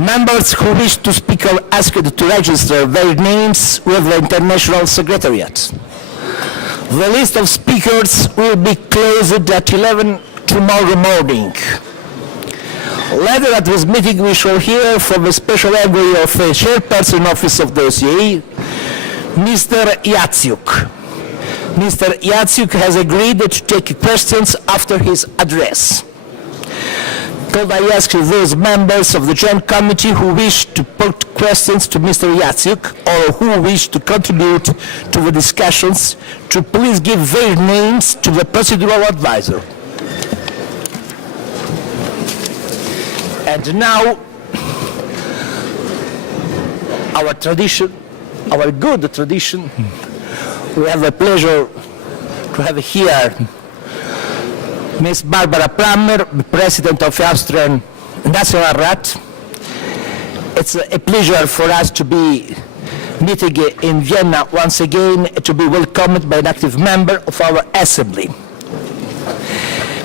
Members who wish to speak are asked to register their names with the International Secretariat. The list of speakers will be closed at 11 tomorrow morning. Later at this meeting we shall hear from the Special Envoy of the Chairperson Office of the OSCE, Mr. Yatsiuk. Mr. Yatsiuk has agreed to take questions after his address. Could I ask those members of the Joint Committee who wish to put questions to Mr. Yatsiuk or who wish to contribute to the discussions to please give their names to the procedural advisor. And now, our tradition, our good tradition, we have the pleasure to have here Ms. Barbara Plammer, President of the Austrian National Rat. It's a pleasure for us to be meeting in Vienna once again, to be welcomed by an active member of our Assembly.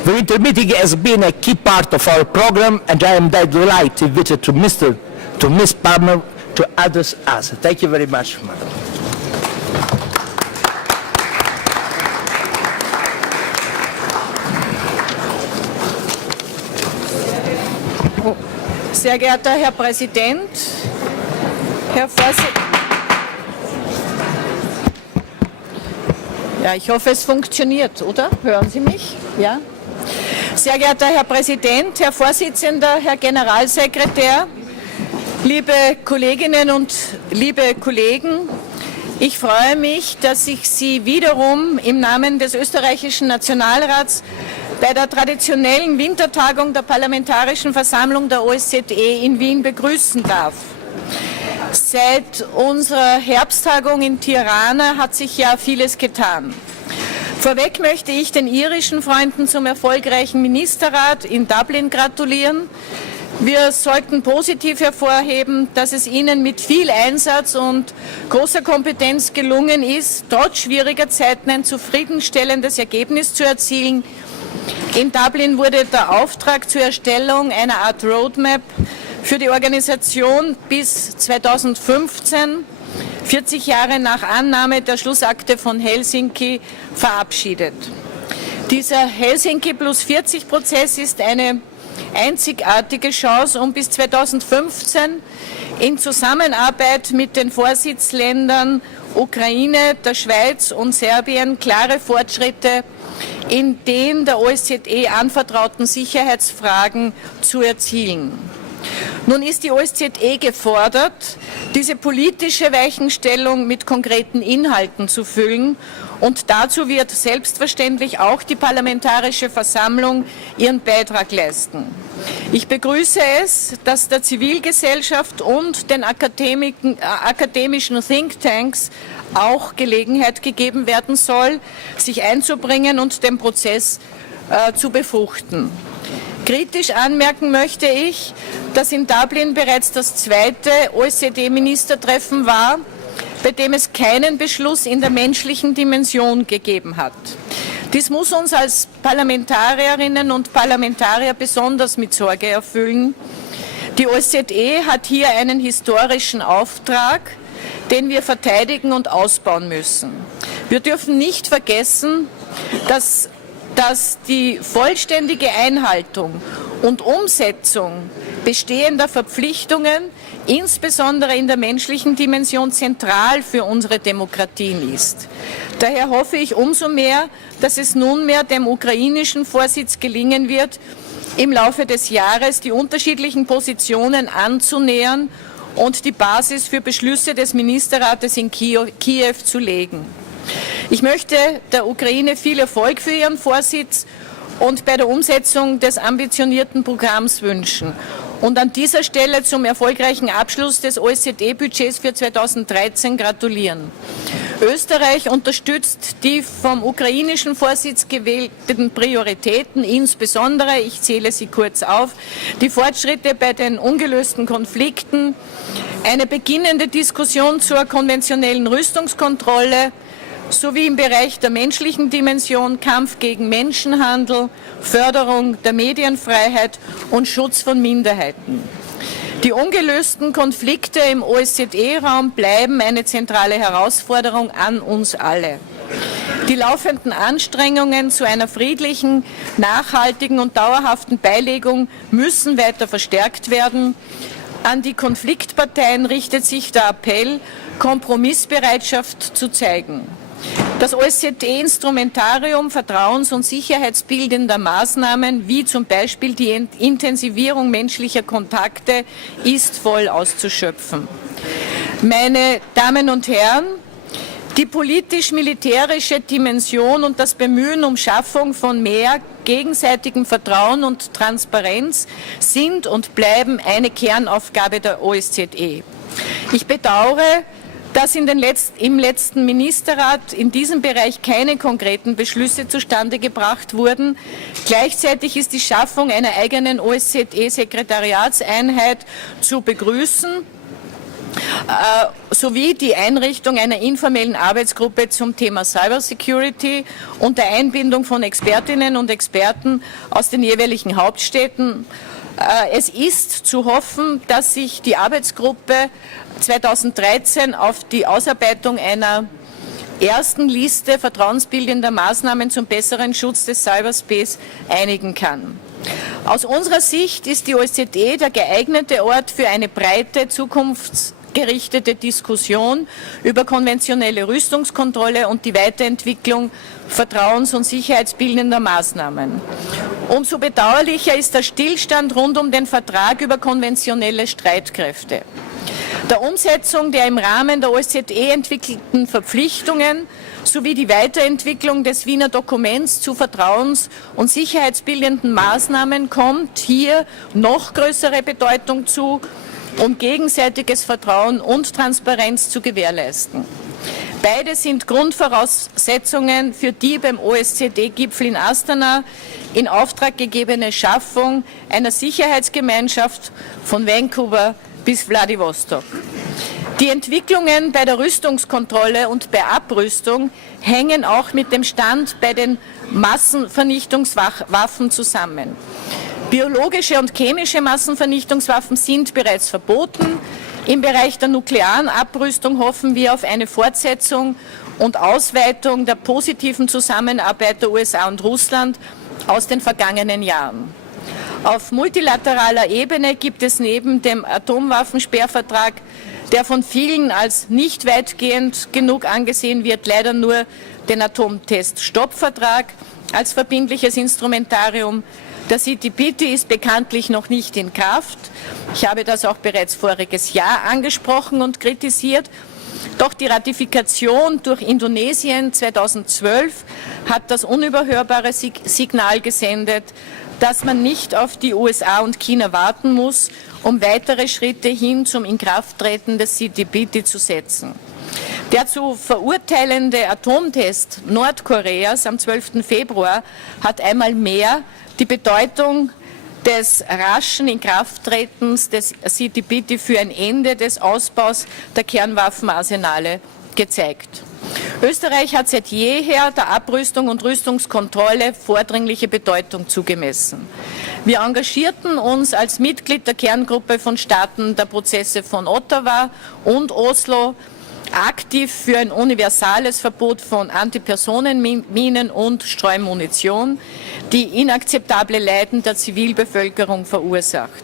The winter meeting has been a key part of our program, and I am delighted to Ms. Plammer to address us. Thank you very much, Madam. Sehr geehrter Herr Präsident, Herr Vorsitzender. Ja, ich hoffe, es funktioniert, oder? Hören Sie mich? Ja? Sehr geehrter Herr Präsident, Herr Vorsitzender, Herr Generalsekretär, liebe Kolleginnen und liebe Kollegen, ich freue mich, dass ich Sie wiederum im Namen des österreichischen Nationalrats bei der traditionellen Wintertagung der Parlamentarischen Versammlung der OSZE in Wien begrüßen darf. Seit unserer Herbsttagung in Tirana hat sich ja vieles getan. Vorweg möchte ich den irischen Freunden zum erfolgreichen Ministerrat in Dublin gratulieren. Wir sollten positiv hervorheben, dass es Ihnen mit viel Einsatz und großer Kompetenz gelungen ist, trotz schwieriger Zeiten ein zufriedenstellendes Ergebnis zu erzielen. In Dublin wurde der Auftrag zur Erstellung einer Art Roadmap für die Organisation bis 2015, 40 Jahre nach Annahme der Schlussakte von Helsinki, verabschiedet. Dieser Helsinki plus 40-Prozess ist eine einzigartige Chance, um bis 2015 in Zusammenarbeit mit den Vorsitzländern Ukraine, der Schweiz und Serbien klare Fortschritte in den der OSZE anvertrauten Sicherheitsfragen zu erzielen. Nun ist die OSZE gefordert, diese politische Weichenstellung mit konkreten Inhalten zu füllen, und dazu wird selbstverständlich auch die Parlamentarische Versammlung ihren Beitrag leisten. Ich begrüße es, dass der Zivilgesellschaft und den akademischen Thinktanks auch Gelegenheit gegeben werden soll, sich einzubringen und den Prozess zu befruchten. Kritisch anmerken möchte ich, dass in Dublin bereits das zweite OSZE-Ministertreffen war, bei dem es keinen Beschluss in der menschlichen Dimension gegeben hat. Dies muss uns als Parlamentarierinnen und Parlamentarier besonders mit Sorge erfüllen. Die OSZE hat hier einen historischen Auftrag, den wir verteidigen und ausbauen müssen. Wir dürfen nicht vergessen, dass die vollständige Einhaltung und Umsetzung bestehender Verpflichtungen, insbesondere in der menschlichen Dimension, zentral für unsere Demokratien ist. Daher hoffe ich umso mehr, dass es nunmehr dem ukrainischen Vorsitz gelingen wird, im Laufe des Jahres die unterschiedlichen Positionen anzunähern und die Basis für Beschlüsse des Ministerrates in Kiew zu legen. Ich möchte der Ukraine viel Erfolg für ihren Vorsitz und bei der Umsetzung des ambitionierten Programms wünschen und an dieser Stelle zum erfolgreichen Abschluss des OSZE-Budgets für 2013 gratulieren. Österreich unterstützt die vom ukrainischen Vorsitz gewählten Prioritäten, insbesondere, ich zähle sie kurz auf, die Fortschritte bei den ungelösten Konflikten, eine beginnende Diskussion zur konventionellen Rüstungskontrolle, sowie im Bereich der menschlichen Dimension Kampf gegen Menschenhandel, Förderung der Medienfreiheit und Schutz von Minderheiten. Die ungelösten Konflikte im OSZE-Raum bleiben eine zentrale Herausforderung an uns alle. Die laufenden Anstrengungen zu einer friedlichen, nachhaltigen und dauerhaften Beilegung müssen weiter verstärkt werden. An die Konfliktparteien richtet sich der Appell, Kompromissbereitschaft zu zeigen. Das OSZE-Instrumentarium vertrauens- und sicherheitsbildender Maßnahmen, wie zum Beispiel die Intensivierung menschlicher Kontakte, ist voll auszuschöpfen. Meine Damen und Herren, die politisch-militärische Dimension und das Bemühen um Schaffung von mehr gegenseitigem Vertrauen und Transparenz sind und bleiben eine Kernaufgabe der OSZE. Ich bedauere, dass im letzten Ministerrat in diesem Bereich keine konkreten Beschlüsse zustande gebracht wurden. Gleichzeitig ist die Schaffung einer eigenen OSZE-Sekretariatseinheit zu begrüßen, sowie die Einrichtung einer informellen Arbeitsgruppe zum Thema Cybersecurity und der Einbindung von Expertinnen und Experten aus den jeweiligen Hauptstädten. Es ist zu hoffen, dass sich die Arbeitsgruppe 2013 auf die Ausarbeitung einer ersten Liste vertrauensbildender Maßnahmen zum besseren Schutz des Cyberspace einigen kann. Aus unserer Sicht ist die OSZE der geeignete Ort für eine breite, zukunftsgerichtete Diskussion über konventionelle Rüstungskontrolle und die Weiterentwicklung vertrauens- und sicherheitsbildender Maßnahmen. Umso bedauerlicher ist der Stillstand rund um den Vertrag über konventionelle Streitkräfte. Der Umsetzung der im Rahmen der OSZE entwickelten Verpflichtungen sowie die Weiterentwicklung des Wiener Dokuments zu vertrauens- und sicherheitsbildenden Maßnahmen kommt hier noch größere Bedeutung zu, um gegenseitiges Vertrauen und Transparenz zu gewährleisten. Beide sind Grundvoraussetzungen für die beim OSZE-Gipfel in Astana in Auftrag gegebene Schaffung einer Sicherheitsgemeinschaft von Vancouver bis Vladivostok. Die Entwicklungen bei der Rüstungskontrolle und bei Abrüstung hängen auch mit dem Stand bei den Massenvernichtungswaffen zusammen. Biologische und chemische Massenvernichtungswaffen sind bereits verboten. Im Bereich der nuklearen Abrüstung hoffen wir auf eine Fortsetzung und Ausweitung der positiven Zusammenarbeit der USA und Russland aus den vergangenen Jahren. Auf multilateraler Ebene gibt es neben dem Atomwaffensperrvertrag, der von vielen als nicht weitgehend genug angesehen wird, leider nur den Atomtest-Stopp-Vertrag als verbindliches Instrumentarium. Der CTBT ist bekanntlich noch nicht in Kraft. Ich habe das auch bereits voriges Jahr angesprochen und kritisiert. Doch die Ratifikation durch Indonesien 2012 hat das unüberhörbare Signal gesendet, dass man nicht auf die USA und China warten muss, um weitere Schritte hin zum Inkrafttreten des CTBT zu setzen. Der zu verurteilende Atomtest Nordkoreas am 12. Februar hat einmal mehr die Bedeutung des raschen Inkrafttretens des CTBT für ein Ende des Ausbaus der Kernwaffenarsenale gezeigt. Österreich hat seit jeher der Abrüstung und Rüstungskontrolle vordringliche Bedeutung zugemessen. Wir engagierten uns als Mitglied der Kerngruppe von Staaten der Prozesse von Ottawa und Oslo aktiv für ein universales Verbot von Antipersonenminen und Streumunition, die inakzeptable Leiden der Zivilbevölkerung verursacht.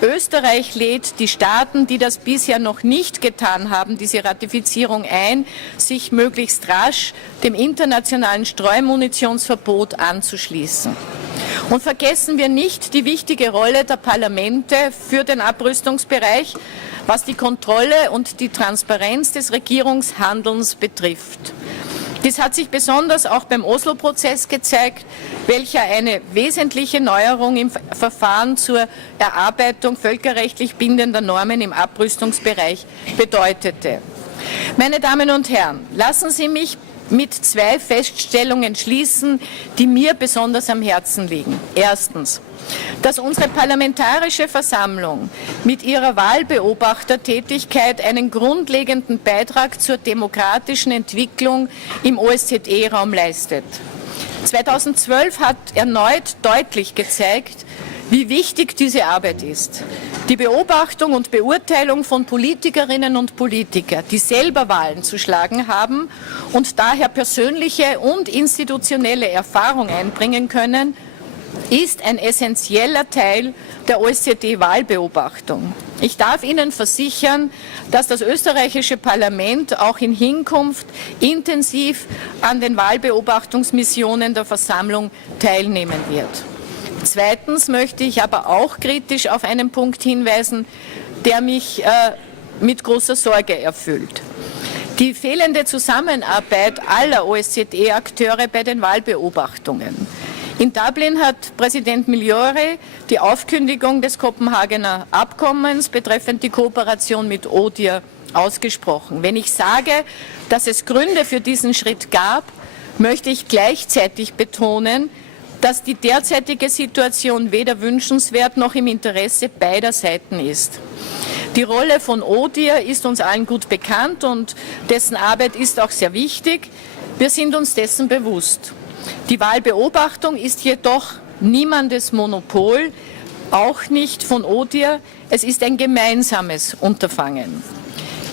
Österreich lädt die Staaten, die das bisher noch nicht getan haben, diese Ratifizierung ein, sich möglichst rasch dem internationalen Streumunitionsverbot anzuschließen. Und vergessen wir nicht die wichtige Rolle der Parlamente für den Abrüstungsbereich, was die Kontrolle und die Transparenz des Regierungshandelns betrifft. Dies hat sich besonders auch beim Oslo-Prozess gezeigt, welcher eine wesentliche Neuerung im Verfahren zur Erarbeitung völkerrechtlich bindender Normen im Abrüstungsbereich bedeutete. Meine Damen und Herren, lassen Sie mich mit zwei Feststellungen schließen, die mir besonders am Herzen liegen. Erstens, dass unsere Parlamentarische Versammlung mit ihrer Wahlbeobachtertätigkeit einen grundlegenden Beitrag zur demokratischen Entwicklung im OSZE-Raum leistet. 2012 hat erneut deutlich gezeigt, wie wichtig diese Arbeit ist. Die Beobachtung und Beurteilung von Politikerinnen und Politikern, die selber Wahlen zu schlagen haben und daher persönliche und institutionelle Erfahrung einbringen können, ist ein essentieller Teil der OSZE-Wahlbeobachtung. Ich darf Ihnen versichern, dass das österreichische Parlament auch in Hinkunft intensiv an den Wahlbeobachtungsmissionen der Versammlung teilnehmen wird. Zweitens möchte ich aber auch kritisch auf einen Punkt hinweisen, der mich mit großer Sorge erfüllt. Die fehlende Zusammenarbeit aller OSZE-Akteure bei den Wahlbeobachtungen. In Dublin hat Präsident Migliore die Aufkündigung des Kopenhagener Abkommens betreffend die Kooperation mit ODIHR ausgesprochen. Wenn ich sage, dass es Gründe für diesen Schritt gab, möchte ich gleichzeitig betonen, dass die derzeitige Situation weder wünschenswert noch im Interesse beider Seiten ist. Die Rolle von ODIHR ist uns allen gut bekannt und dessen Arbeit ist auch sehr wichtig. Wir sind uns dessen bewusst. Die Wahlbeobachtung ist jedoch niemandes Monopol, auch nicht von ODIHR. Es ist ein gemeinsames Unterfangen.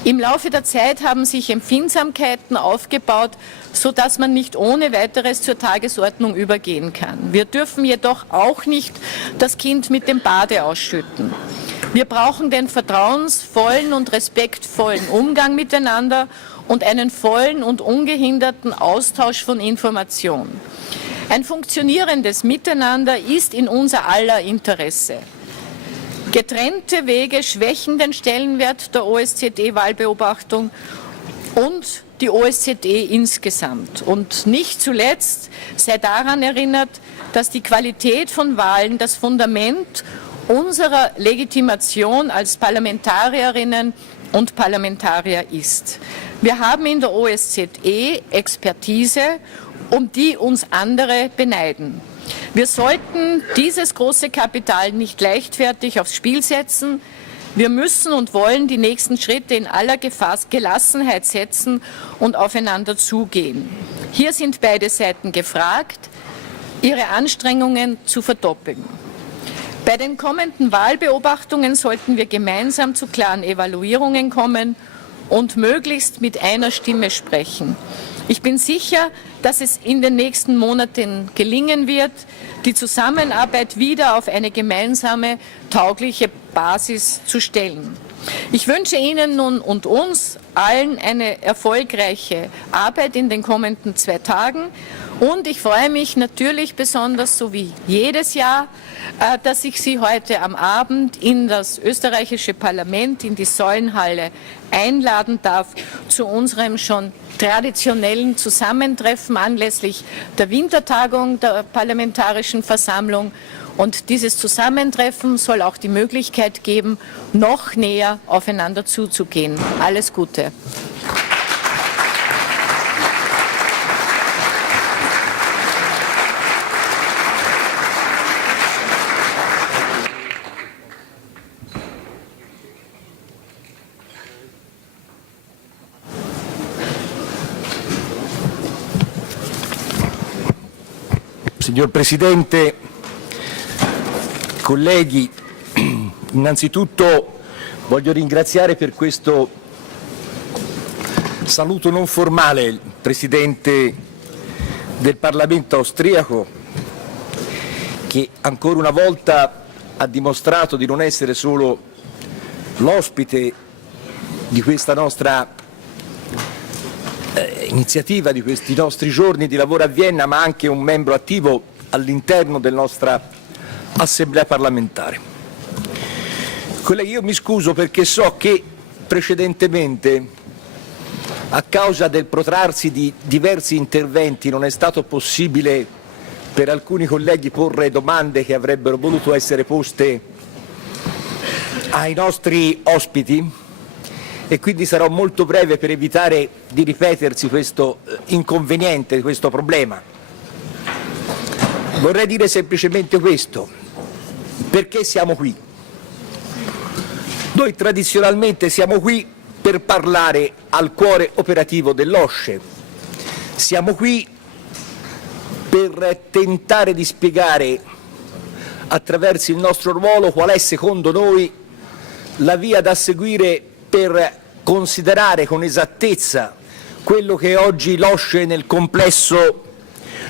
Im Laufe der Zeit haben sich Empfindsamkeiten aufgebaut, sodass man nicht ohne weiteres zur Tagesordnung übergehen kann. Wir dürfen jedoch auch nicht das Kind mit dem Bade ausschütten. Wir brauchen den vertrauensvollen und respektvollen Umgang miteinander und einen vollen und ungehinderten Austausch von Informationen. Ein funktionierendes Miteinander ist in unser aller Interesse. Getrennte Wege schwächen den Stellenwert der OSZE-Wahlbeobachtung und die OSZE insgesamt. Und nicht zuletzt sei daran erinnert, dass die Qualität von Wahlen das Fundament unserer Legitimation als Parlamentarierinnen und Parlamentarier ist. Wir haben in der OSZE Expertise, um die uns andere beneiden. Wir sollten dieses große Kapital nicht leichtfertig aufs Spiel setzen. Wir müssen und wollen die nächsten Schritte in aller Gelassenheit setzen und aufeinander zugehen. Hier sind beide Seiten gefragt, ihre Anstrengungen zu verdoppeln. Bei den kommenden Wahlbeobachtungen sollten wir gemeinsam zu klaren Evaluierungen kommen und möglichst mit einer Stimme sprechen. Ich bin sicher, dass es in den nächsten Monaten gelingen wird, die Zusammenarbeit wieder auf eine gemeinsame, taugliche Basis zu stellen. Ich wünsche Ihnen nun und uns allen eine erfolgreiche Arbeit in den kommenden 2 Tagen und ich freue mich natürlich besonders, so wie jedes Jahr, dass ich Sie heute am Abend in das österreichische Parlament, in die Säulenhalle einladen darf zu unserem schon traditionellen Zusammentreffen anlässlich der Wintertagung der Parlamentarischen Versammlung. Und dieses Zusammentreffen soll auch die Möglichkeit geben, noch näher aufeinander zuzugehen. Alles Gute. Signor Presidente, colleghi, innanzitutto voglio ringraziare per questo saluto non formale il Presidente del Parlamento austriaco, che ancora una volta ha dimostrato di non essere solo l'ospite di questa nostra iniziativa, di questi nostri giorni di lavoro a Vienna, ma anche un membro attivo all'interno della nostra Assemblea parlamentare. Colleghi, io mi scuso perché so che precedentemente, a causa del protrarsi di diversi interventi, non è stato possibile per alcuni colleghi porre domande che avrebbero voluto essere poste ai nostri ospiti e quindi sarò molto breve per evitare di ripetersi questo inconveniente, questo problema. Vorrei dire semplicemente questo: perché siamo qui? Noi tradizionalmente siamo qui per parlare al cuore operativo dell'OSCE, siamo qui per tentare di spiegare attraverso il nostro ruolo, qual è secondo noi la via da seguire per considerare con esattezza quello che è oggi l'OSCE nel complesso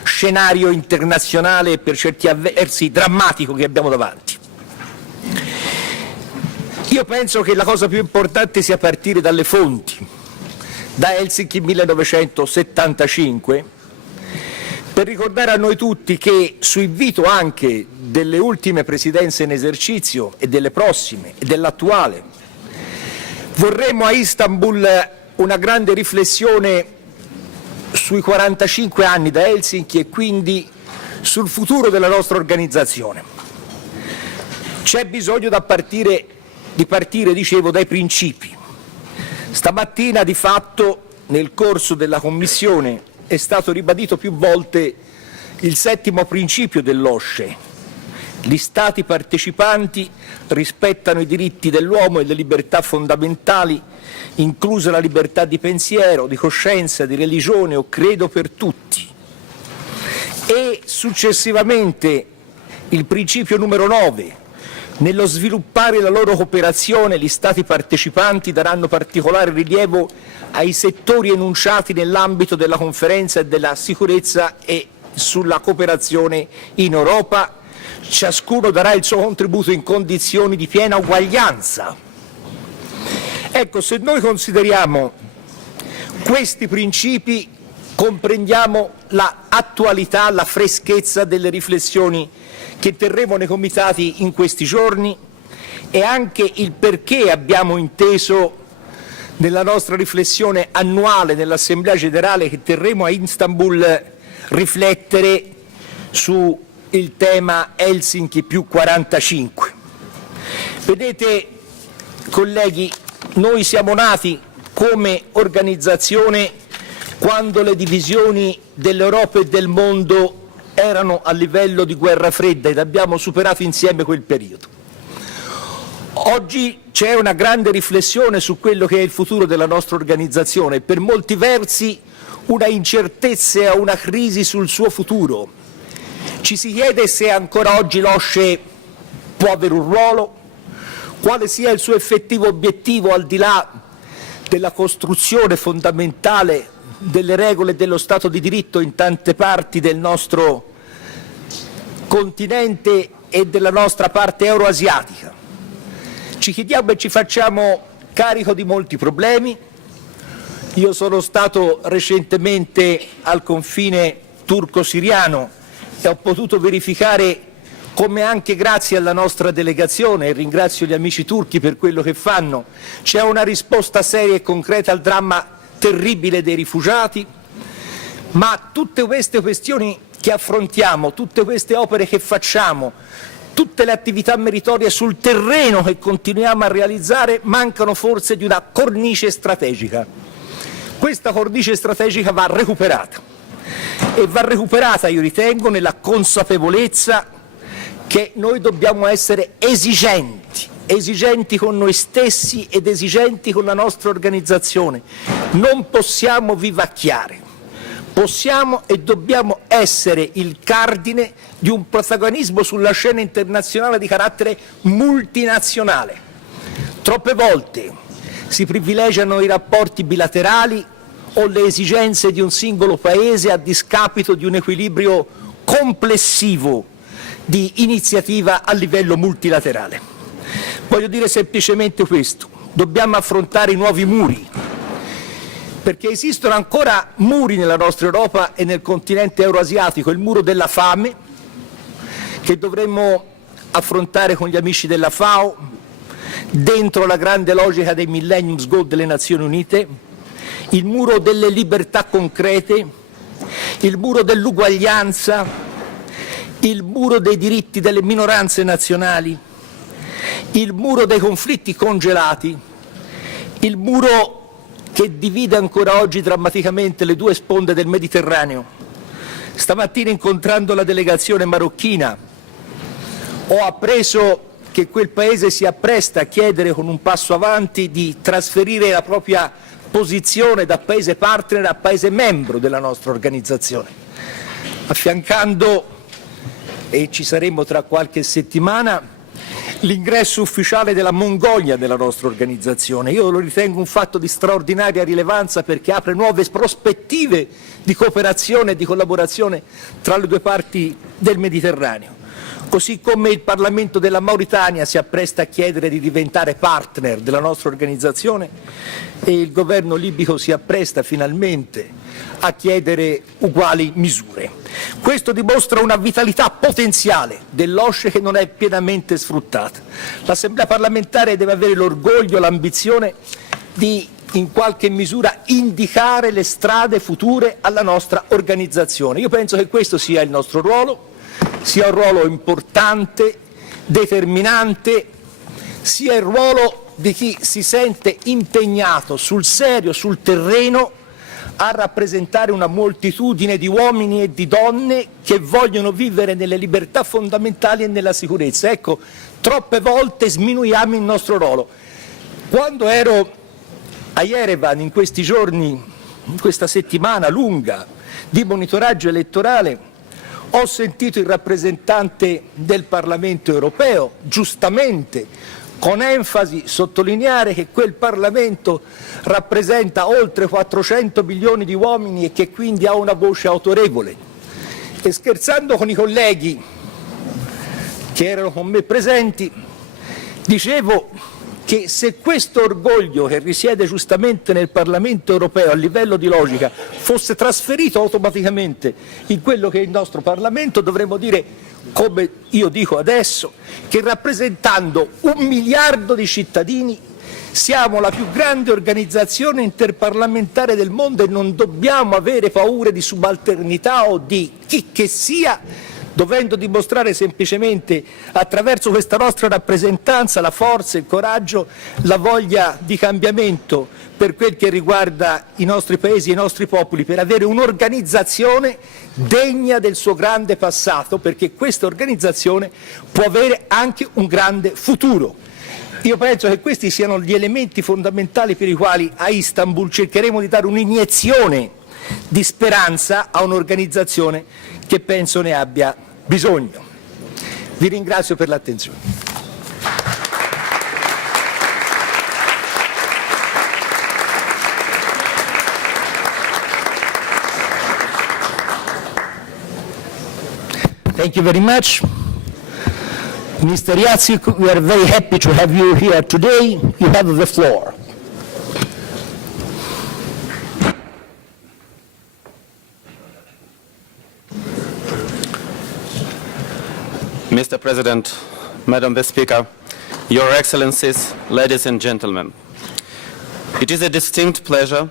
scenario internazionale e per certi versi drammatico che abbiamo davanti. Io penso che la cosa più importante sia partire dalle fonti, da Helsinki 1975, per ricordare a noi tutti che su invito anche delle ultime presidenze in esercizio e delle prossime e dell'attuale vorremmo a Istanbul una grande riflessione sui 45 anni da Helsinki e quindi sul futuro della nostra organizzazione. C'è bisogno di partire, dicevo, dai principi. Stamattina di fatto nel corso della Commissione è stato ribadito più volte il settimo principio dell'OSCE. Gli Stati partecipanti rispettano i diritti dell'uomo e le libertà fondamentali, inclusa la libertà di pensiero, di coscienza, di religione o credo per tutti. E successivamente il principio numero 9. Nello sviluppare la loro cooperazione, gli Stati partecipanti daranno particolare rilievo ai settori enunciati nell'ambito della conferenza della sicurezza e sulla cooperazione in Europa. Ciascuno darà il suo contributo in condizioni di piena uguaglianza. Ecco, se noi consideriamo questi principi, comprendiamo l'attualità, la freschezza delle riflessioni che terremo nei comitati in questi giorni e anche il perché abbiamo inteso nella nostra riflessione annuale nell'Assemblea Generale che terremo a Istanbul riflettere su il tema Helsinki più 45. Vedete, colleghi, noi siamo nati come organizzazione quando le divisioni dell'Europa e del mondo erano a livello di guerra fredda ed abbiamo superato insieme quel periodo. Oggi c'è una grande riflessione su quello che è il futuro della nostra organizzazione e per molti versi una incertezza e una crisi sul suo futuro. Ci si chiede se ancora oggi l'OSCE può avere un ruolo, quale sia il suo effettivo obiettivo al di là della costruzione fondamentale delle regole dello Stato di diritto in tante parti del nostro continente e della nostra parte euroasiatica. Ci chiediamo e ci facciamo carico di molti problemi. Io sono stato recentemente al confine turco-siriano e ho potuto verificare come anche grazie alla nostra delegazione, e ringrazio gli amici turchi per quello che fanno, c'è una risposta seria e concreta al dramma terribile dei rifugiati, ma tutte queste questioni che affrontiamo, tutte queste opere che facciamo, tutte le attività meritorie sul terreno che continuiamo a realizzare mancano forse di una cornice strategica. Questa cornice strategica va recuperata e va recuperata, io ritengo, nella consapevolezza che noi dobbiamo essere esigenti con noi stessi ed esigenti con la nostra organizzazione. Non possiamo vivacchiare, possiamo e dobbiamo essere il cardine di un protagonismo sulla scena internazionale di carattere multinazionale. Troppe volte si privilegiano i rapporti bilaterali o le esigenze di un singolo paese a discapito di un equilibrio complessivo di iniziativa a livello multilaterale. Voglio dire semplicemente questo: dobbiamo affrontare i nuovi muri, perché esistono ancora muri nella nostra Europa e nel continente euroasiatico, il muro della fame, che dovremmo affrontare con gli amici della FAO, dentro la grande logica dei Millennium Goals delle Nazioni Unite, il muro delle libertà concrete, il muro dell'uguaglianza, il muro dei diritti delle minoranze nazionali, il muro dei conflitti congelati, il muro che divide ancora oggi drammaticamente le due sponde del Mediterraneo. Stamattina, incontrando la delegazione marocchina, ho appreso che quel paese si appresta a chiedere con un passo avanti di trasferire la propria posizione da paese partner a paese membro della nostra organizzazione, affiancando e ci saremo tra qualche settimana, l'ingresso ufficiale della Mongolia nella nostra organizzazione. Io lo ritengo un fatto di straordinaria rilevanza perché apre nuove prospettive di cooperazione e di collaborazione tra le due parti del Mediterraneo. Così come il Parlamento della Mauritania si appresta a chiedere di diventare partner della nostra organizzazione e il governo libico si appresta finalmente a chiedere uguali misure. Questo dimostra una vitalità potenziale dell'OSCE che non è pienamente sfruttata. L'Assemblea parlamentare deve avere l'orgoglio, l'ambizione di in qualche misura indicare le strade future alla nostra organizzazione. Io penso che questo sia il nostro ruolo, sia un ruolo importante, determinante, sia il ruolo di chi si sente impegnato sul serio, sul terreno, a rappresentare una moltitudine di uomini e di donne che vogliono vivere nelle libertà fondamentali e nella sicurezza. Ecco, troppe volte sminuiamo il nostro ruolo. Quando ero a Yerevan in questi giorni, in questa settimana lunga di monitoraggio elettorale, ho sentito il rappresentante del Parlamento europeo, giustamente, con enfasi sottolineare che quel Parlamento rappresenta oltre 400 milioni di uomini e che quindi ha una voce autorevole. E scherzando con i colleghi che erano con me presenti, dicevo che se questo orgoglio che risiede giustamente nel Parlamento europeo a livello di logica fosse trasferito automaticamente in quello che è il nostro Parlamento, dovremmo dire, come io dico adesso, che rappresentando 1 miliardo di cittadini siamo la più grande organizzazione interparlamentare del mondo e non dobbiamo avere paure di subalternità o di chi che sia, dovendo dimostrare semplicemente attraverso questa nostra rappresentanza la forza, il coraggio, la voglia di cambiamento per quel che riguarda i nostri paesi e i nostri popoli, per avere un'organizzazione degna del suo grande passato, perché questa organizzazione può avere anche un grande futuro. Io penso che questi siano gli elementi fondamentali per i quali a Istanbul cercheremo di dare un'iniezione di speranza a un'organizzazione che penso ne abbia bisogno. Vi ringrazio per l'attenzione. Thank you very much. Mr. Yatsik, we are very happy to have you here today. You have the floor. Mr. President, Madam the Speaker, Your Excellencies, ladies and gentlemen, it is a distinct pleasure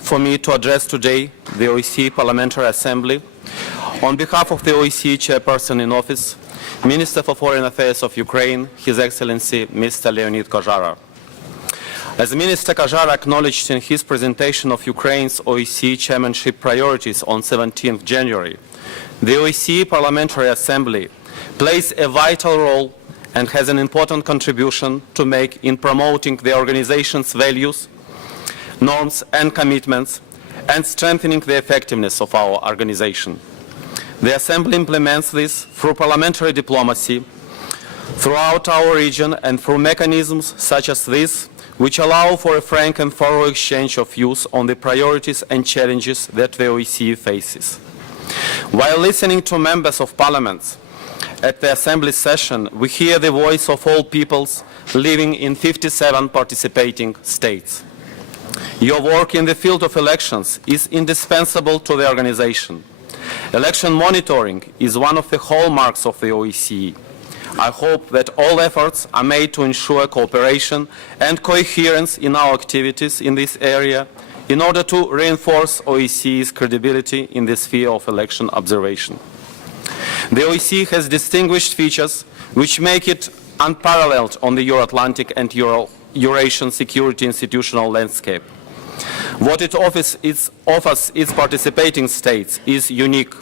for me to address today the OSCE Parliamentary Assembly on behalf of the OSCE Chairperson in Office, Minister for Foreign Affairs of Ukraine, His Excellency Mr. Leonid Kozhara. As Minister Kozhara acknowledged in his presentation of Ukraine's OSCE chairmanship priorities on 17th January, the OSCE Parliamentary Assembly plays a vital role and has an important contribution to make in promoting the organization's values, norms and commitments, and strengthening the effectiveness of our organization. The Assembly implements this through parliamentary diplomacy throughout our region and through mechanisms such as this, which allow for a frank and thorough exchange of views on the priorities and challenges that the OSCE faces. While listening to members of parliaments at the Assembly session, we hear the voice of all peoples living in 57 participating states. Your work in the field of elections is indispensable to the organization. Election monitoring is one of the hallmarks of the OSCE. I hope that all efforts are made to ensure cooperation and coherence in our activities in this area in order to reinforce OSCE's credibility in the sphere of election observation. The OSCE has distinguished features which make it unparalleled on the Euro-Atlantic and Eurasian security institutional landscape. What it offers its participating states is unique,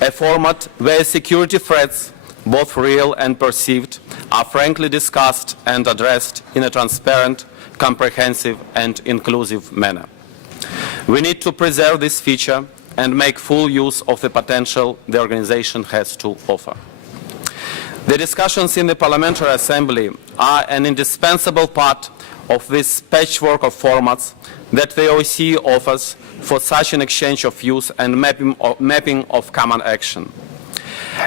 a format where security threats, both real and perceived, are frankly discussed and addressed in a transparent, comprehensive and inclusive manner. We need to preserve this feature and make full use of the potential the organization has to offer. The discussions in the Parliamentary Assembly are an indispensable part of this patchwork of formats that the OSCE offers for such an exchange of views and mapping of common action.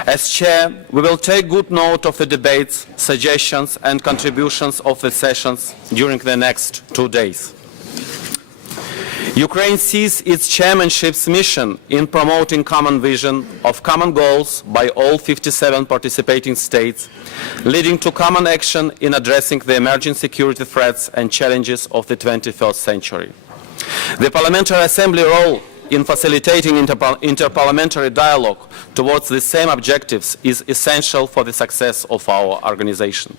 As Chair, we will take good note of the debates, suggestions and contributions of the sessions during the next 2 days. Ukraine sees its chairmanship's mission in promoting common vision of common goals by all 57 participating states, leading to common action in addressing the emerging security threats and challenges of the 21st century. The Parliamentary Assembly role in facilitating interparliamentary dialogue towards the same objectives is essential for the success of our organization.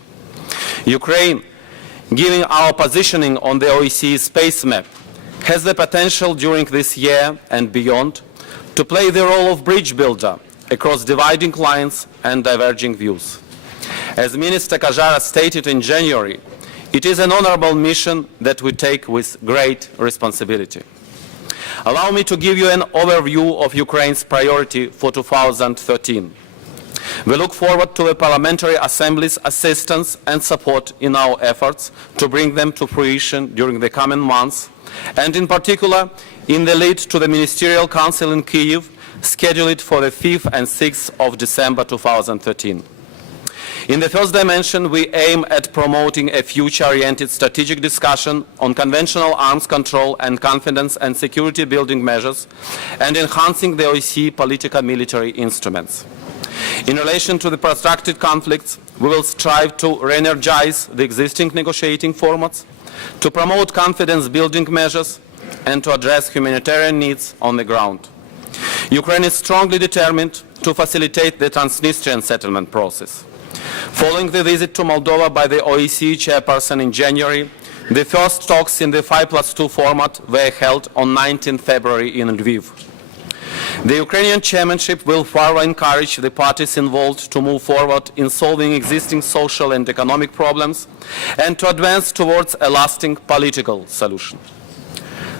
Ukraine, given our positioning on the OSCE space map, has the potential during this year and beyond to play the role of bridge builder across dividing lines and diverging views. As Minister Kajara stated in January, it is an honorable mission that we take with great responsibility. Allow me to give you an overview of Ukraine's priority for 2013. We look forward to the Parliamentary Assembly's assistance and support in our efforts to bring them to fruition during the coming months, and in particular in the lead to the Ministerial Council in Kyiv, scheduled for the 5th and 6th of December 2013. In the first dimension, we aim at promoting a future-oriented strategic discussion on conventional arms control and confidence and security-building measures, and enhancing the OSCE political military instruments. In relation to the protracted conflicts, we will strive to re-energize the existing negotiating formats, to promote confidence-building measures, and to address humanitarian needs on the ground. Ukraine is strongly determined to facilitate the Transnistrian settlement process. Following the visit to Moldova by the OSCE chairperson in January, the first talks in the 5+2 format were held on 19 February in Lviv. The Ukrainian chairmanship will further encourage the parties involved to move forward in solving existing social and economic problems and to advance towards a lasting political solution.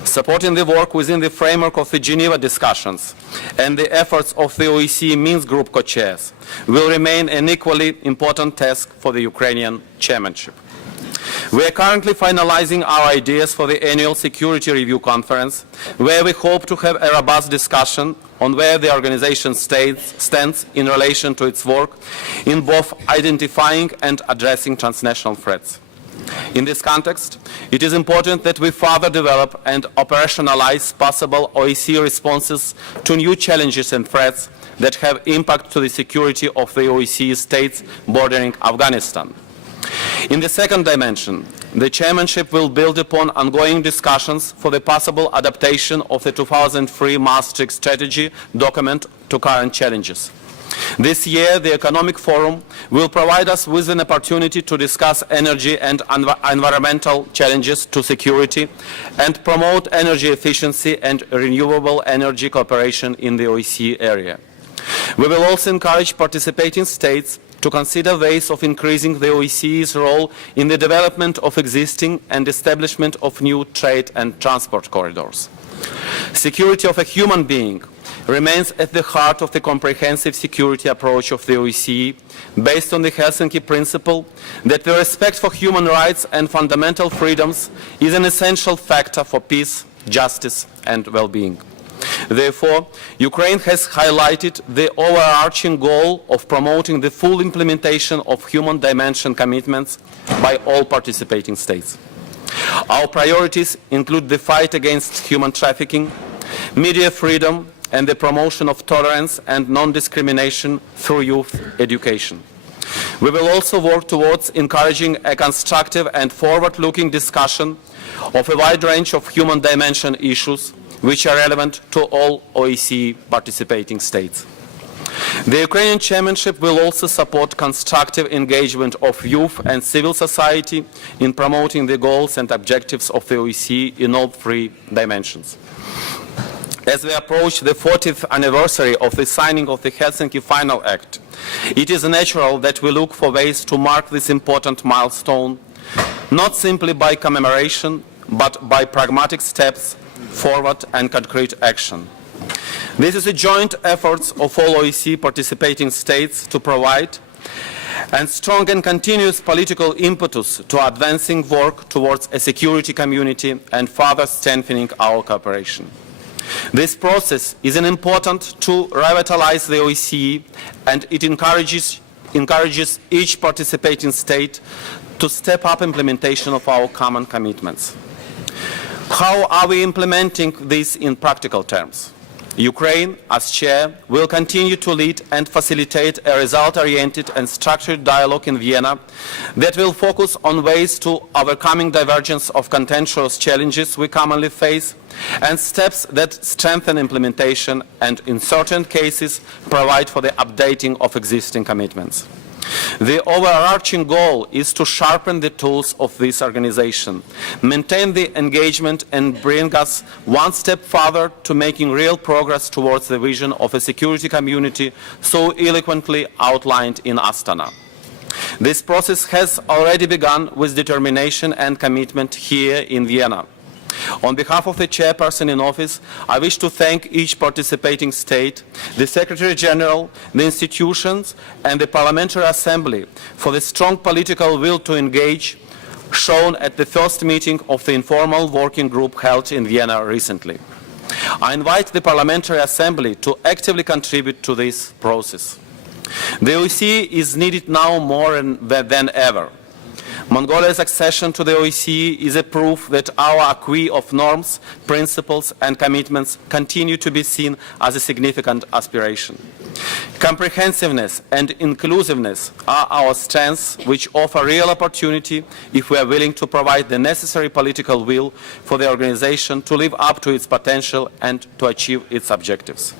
Supporting the work within the framework of the Geneva discussions and the efforts of the OSCE Minsk Group co-chairs will remain an equally important task for the Ukrainian chairmanship. We are currently finalizing our ideas for the annual Security Review Conference, where we hope to have a robust discussion on where the organization stands in relation to its work in both identifying and addressing transnational threats. In this context, it is important that we further develop and operationalize possible OSCE responses to new challenges and threats that have impact to the security of the OSCE states bordering Afghanistan. In the second dimension, the chairmanship will build upon ongoing discussions for the possible adaptation of the 2003 Maastricht Strategy document to current challenges. This year, the Economic Forum will provide us with an opportunity to discuss energy and environmental challenges to security and promote energy efficiency and renewable energy cooperation in the OSCE area. We will also encourage participating states to consider ways of increasing the OSCE's role in the development of existing and establishment of new trade and transport corridors. Security of a human being remains at the heart of the comprehensive security approach of the OSCE, based on the Helsinki principle that the respect for human rights and fundamental freedoms is an essential factor for peace, justice and well-being. Therefore, Ukraine has highlighted the overarching goal of promoting the full implementation of human dimension commitments by all participating states. Our priorities include the fight against human trafficking, media freedom, and the promotion of tolerance and non-discrimination through youth education. We will also work towards encouraging a constructive and forward-looking discussion of a wide range of human dimension issues which are relevant to all OSCE participating states. The Ukrainian chairmanship will also support constructive engagement of youth and civil society in promoting the goals and objectives of the OSCE in all three dimensions. As we approach the 40th anniversary of the signing of the Helsinki Final Act, it is natural that we look for ways to mark this important milestone, not simply by commemoration, but by pragmatic steps forward and concrete action. This is a joint effort of all OSCE participating states to provide and strong and continuous political impetus to advancing work towards a security community and further strengthening our cooperation. This process is an important to revitalize the OSCE, and it encourages each participating state to step up implementation of our common commitments. How are we implementing this in practical terms? Ukraine, as chair, will continue to lead and facilitate a result-oriented and structured dialogue in Vienna that will focus on ways to overcoming divergence of contentious challenges we commonly face and steps that strengthen implementation and, in certain cases, provide for the updating of existing commitments. The overarching goal is to sharpen the tools of this organization, maintain the engagement and bring us one step further to making real progress towards the vision of a security community so eloquently outlined in Astana. This process has already begun with determination and commitment here in Vienna. On behalf of the chairperson in office, I wish to thank each participating state, the Secretary General, the institutions, and the Parliamentary Assembly for the strong political will to engage shown at the first meeting of the informal working group held in Vienna recently. I invite the Parliamentary Assembly to actively contribute to this process. The OSCE is needed now more than ever. Mongolia's accession to the OSCE is a proof that our acquis of norms, principles and commitments continue to be seen as a significant aspiration. Comprehensiveness and inclusiveness are our strengths, which offer real opportunity if we are willing to provide the necessary political will for the organization to live up to its potential and to achieve its objectives.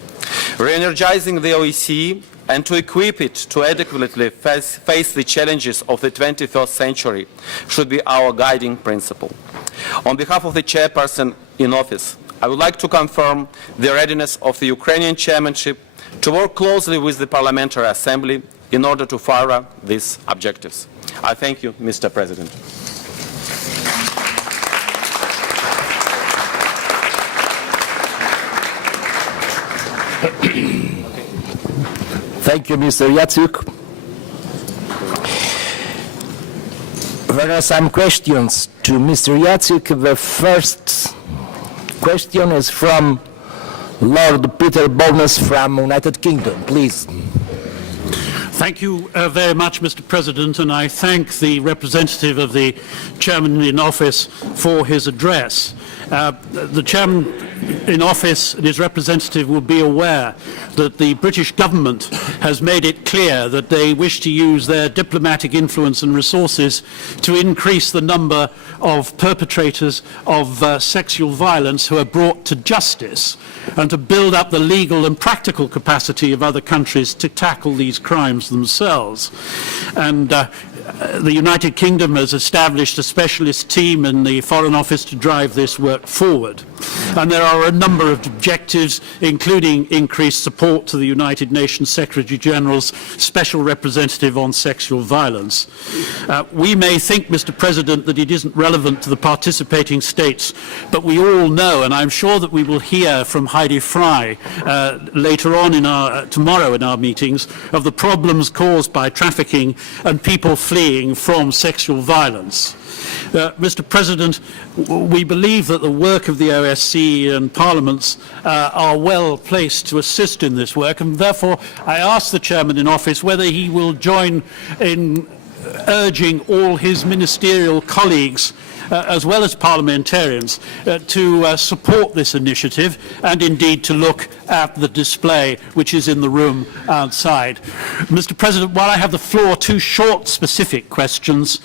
Re-energizing the OSCE and to equip it to adequately face the challenges of the 21st century should be our guiding principle. On behalf of the chairperson in office, I would like to confirm the readiness of the Ukrainian chairmanship to work closely with the Parliamentary Assembly in order to further these objectives. I thank you, Mr. President. Thank you, Mr. Yatsuk. There are some questions to Mr. Yatsuk. The first question is from Lord Peter Bowness from United Kingdom. Please. Thank you very much, Mr. President, and I thank the representative of the chairman in office for his address. The chairman in office and his representative will be aware that the British government has made it clear that they wish to use their diplomatic influence and resources to increase the number of perpetrators of sexual violence who are brought to justice and to build up the legal and practical capacity of other countries to tackle these crimes themselves. And the United Kingdom has established a specialist team in the Foreign Office to drive this work forward. And there are a number of objectives, including increased support to the United Nations Secretary General's Special Representative on Sexual Violence. We may think, Mr. President, that it isn't relevant to the participating states, but we all know, and I'm sure that we will hear from Heidi Fry later on tomorrow in our meetings, of the problems caused by trafficking and people fleeing from sexual violence. Mr. President, we believe that the work of the OSCE and parliaments are well placed to assist in this work, and therefore I ask the chairman in office whether he will join in urging all his ministerial colleagues as well as parliamentarians to support this initiative and indeed to look at the display which is in the room outside. Mr. President, while I have the floor, two short specific questions.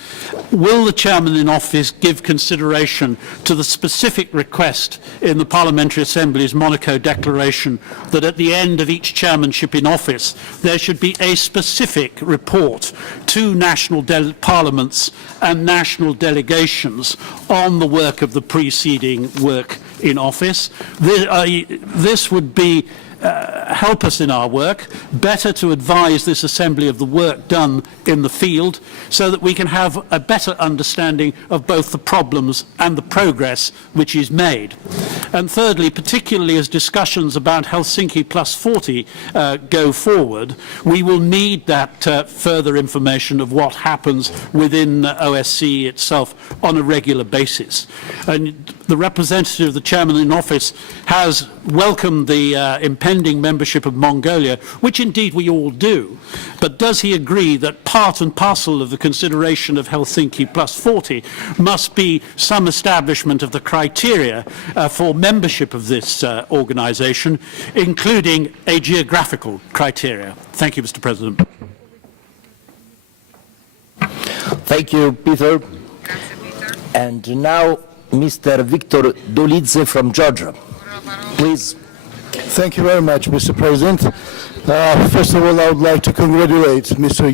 Will the chairman in office give consideration to the specific request in the Parliamentary Assembly's Monaco Declaration that at the end of each chairmanship in office there should be a specific report to national parliaments and national delegations on the work of the preceding work in office? This would be help us in our work, better to advise this Assembly of the work done in the field so that we can have a better understanding of both the problems and the progress which is made. And thirdly, particularly as discussions about Helsinki plus 40 go forward, we will need that further information of what happens within OSCE itself on a regular basis. And the representative of the chairman in office has welcomed the impending membership of Mongolia, which indeed we all do. But does he agree that part and parcel of the consideration of Helsinki plus 40 must be some establishment of the criteria for membership of this organisation, including a geographical criteria? Thank you, Mr. President. Thank you, Peter. And now, Mr. Victor Dolidze from Georgia. Please. Thank you very much, Mr. President. First of all, I would like to congratulate Mr.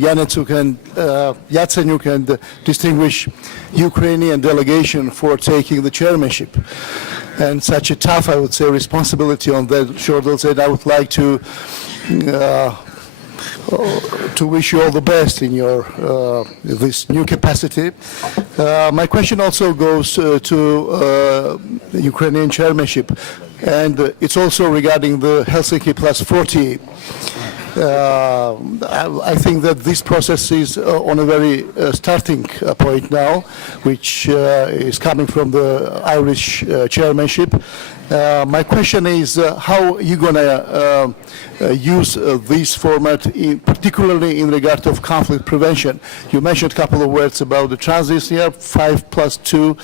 Yatsenyuk and the distinguished Ukrainian delegation for taking the chairmanship. And such a tough, I would say, responsibility on their shoulders. And I would like to wish you all the best in your this new capacity. My question also goes to the Ukrainian chairmanship, and it's also regarding the Helsinki plus 40. I think that this process is on a very starting point now, which is coming from the Irish chairmanship. My question is how are you going to use this format, particularly in regard of conflict prevention? You mentioned a couple of words about the Transnistria 5+2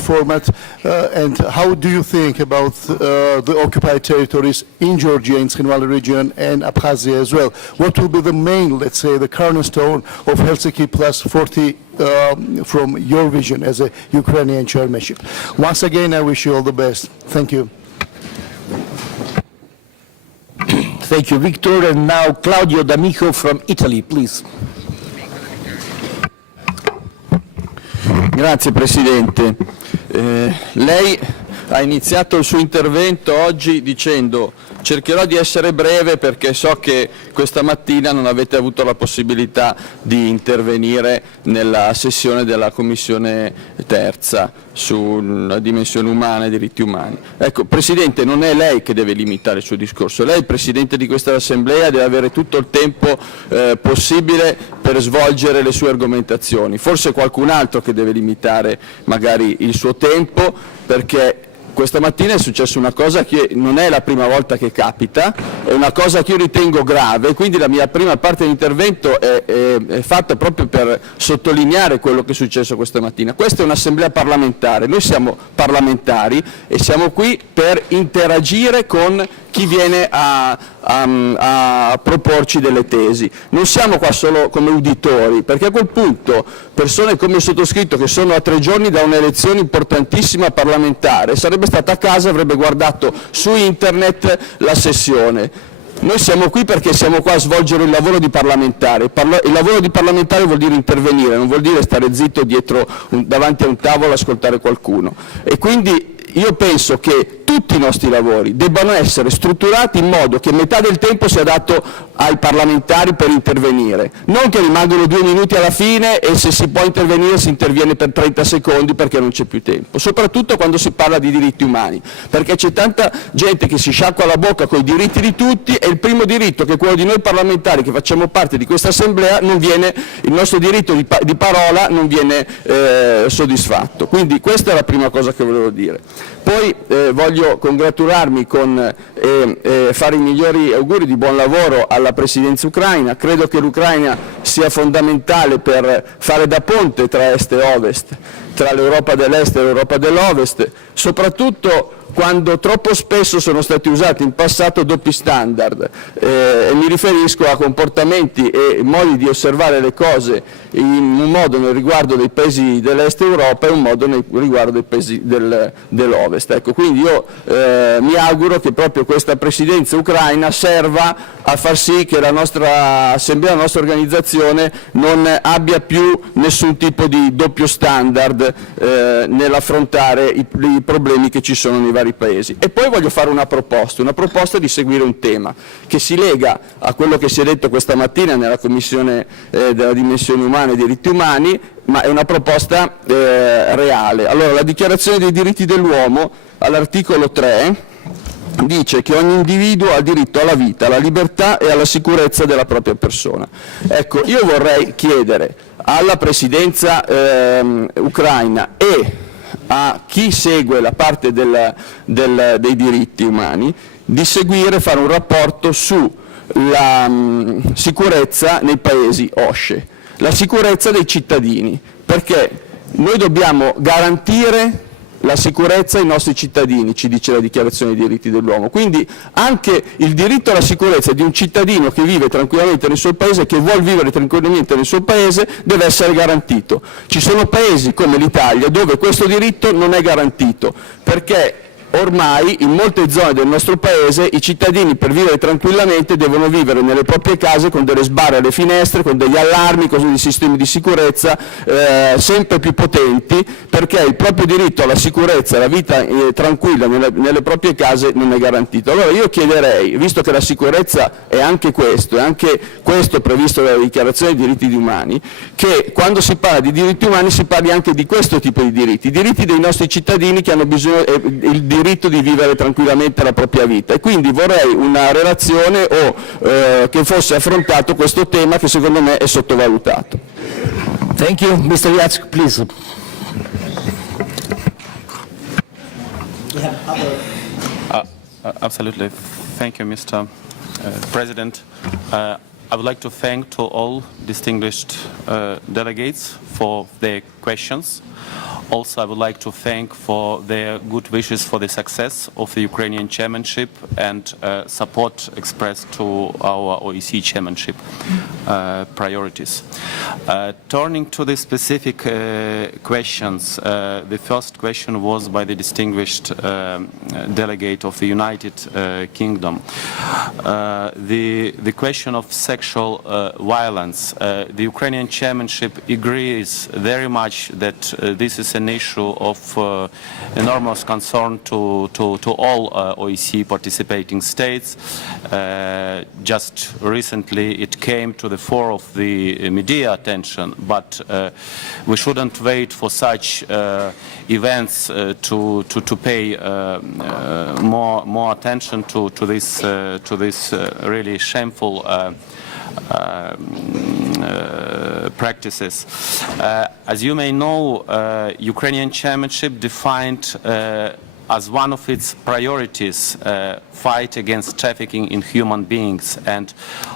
format, and how do you think about the occupied territories in Georgia, in Tkhinvali region, and Abkhazia as well? What will be the main, let's say, the cornerstone of Helsinki plus 40 from your vision as a Ukrainian chairmanship? Once again, I wish you all the best. Thank you. Thank you, Victor. And now Claudio D'Amico from Italy, please. Grazie Presidente. Lei ha iniziato il suo intervento oggi dicendo: cercherò di essere breve perché so che questa mattina non avete avuto la possibilità di intervenire nella sessione della Commissione terza sulla dimensione umana e diritti umani. Ecco, Presidente, non è lei che deve limitare il suo discorso, lei, Presidente di questa Assemblea, deve avere tutto il tempo possibile per svolgere le sue argomentazioni. Forse qualcun altro che deve limitare magari il suo tempo, perché questa mattina è successa una cosa che non è la prima volta che capita, è una cosa che io ritengo grave, quindi la mia prima parte dell'intervento è fatta proprio per sottolineare quello che è successo questa mattina. Questa è un'assemblea parlamentare, noi siamo parlamentari e siamo qui per interagire con chi viene a proporci delle tesi. Non siamo qua solo come uditori, perché a quel punto persone come il sottoscritto, che sono a 3 giorni da un'elezione importantissima parlamentare, sarebbe stato a casa e avrebbe guardato su internet la sessione. Noi siamo qui perché siamo qua a svolgere il lavoro di parlamentare. Il lavoro di parlamentare vuol dire intervenire, non vuol dire stare zitto davanti a un tavolo e ascoltare qualcuno. E quindi io penso che tutti i nostri lavori debbano essere strutturati in modo che metà del tempo sia dato ai parlamentari per intervenire, non che rimangono 2 minuti alla fine e se si può intervenire si interviene per 30 secondi perché non c'è più tempo, soprattutto quando si parla di diritti umani, perché c'è tanta gente che si sciacqua la bocca con i diritti di tutti e il primo diritto, che è quello di noi parlamentari che facciamo parte di questa assemblea, non viene, il nostro diritto di parola non viene soddisfatto. Quindi questa è la prima cosa che volevo dire. Poi voglio congratularmi e fare i migliori auguri di buon lavoro alla Presidenza ucraina. Credo che l'Ucraina sia fondamentale per fare da ponte tra Est e Ovest, tra l'Europa dell'Est e l'Europa dell'Ovest, soprattutto quando troppo spesso sono stati usati in passato doppi standard, e mi riferisco a comportamenti e modi di osservare le cose in un modo nel riguardo dei paesi dell'Est Europa e un modo nel riguardo dei paesi dell'Ovest. Ecco, quindi io mi auguro che proprio questa Presidenza ucraina serva a far sì che la nostra Assemblea, la nostra organizzazione non abbia più nessun tipo di doppio standard nell'affrontare i problemi che ci sono nei vari paesi. E poi voglio fare una proposta di seguire un tema che si lega a quello che si è detto questa mattina nella Commissione della dimensione umana e diritti umani, ma è una proposta reale. Allora, la Dichiarazione dei diritti dell'uomo all'articolo 3 dice che ogni individuo ha diritto alla vita, alla libertà e alla sicurezza della propria persona. Ecco, io vorrei chiedere alla Presidenza ucraina e a chi segue la parte dei diritti umani di seguire, fare un rapporto sulla sicurezza nei paesi OSCE, la sicurezza dei cittadini, perché noi dobbiamo garantire la sicurezza ai nostri cittadini, ci dice la Dichiarazione dei diritti dell'uomo. Quindi anche il diritto alla sicurezza di un cittadino che vive tranquillamente nel suo paese, che vuol vivere tranquillamente nel suo paese, deve essere garantito. Ci sono paesi come l'Italia dove questo diritto non è garantito, perché ormai in molte zone del nostro paese i cittadini, per vivere tranquillamente, devono vivere nelle proprie case con delle sbarre alle finestre, con degli allarmi, con dei sistemi di sicurezza sempre più potenti, perché il proprio diritto alla sicurezza, alla vita tranquilla nelle proprie case non è garantito. Allora io chiederei, visto che la sicurezza è anche questo previsto dalla Dichiarazione dei diritti umani, che quando si parla di diritti umani si parli anche di questo tipo di diritti, i diritti dei nostri cittadini che hanno bisogno, il diritto di vivere tranquillamente la propria vita. E quindi vorrei una relazione o che fosse affrontato questo tema che secondo me è sottovalutato. Thank you. Mr. Jacek, please. Absolutely. Thank you, Mr. President. I would like to thank to all distinguished delegates for their questions. Also, I would like to thank for their good wishes for the success of the Ukrainian chairmanship and support expressed to our OSCE chairmanship priorities. Turning to the specific questions, the first question was by the distinguished delegate of the United Kingdom. The question of sexual violence. The Ukrainian chairmanship agrees very much that this is an issue of enormous concern to all OSCE participating states. Just recently it came to the fore of the media attention, but we shouldn't wait for such events to pay more attention to this really shameful practices. As you may know, Ukrainian chairmanship defined as one of its priorities fight against trafficking in human beings, and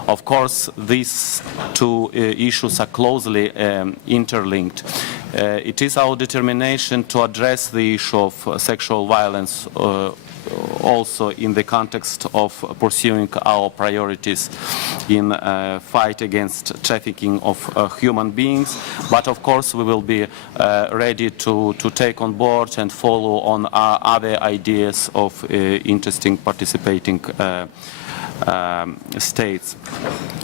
of course these two issues are closely interlinked. It is our determination to address the issue of sexual violence also in the context of pursuing our priorities in fight against trafficking of human beings. But of course we will be ready to take on board and follow on other ideas of interesting participating states.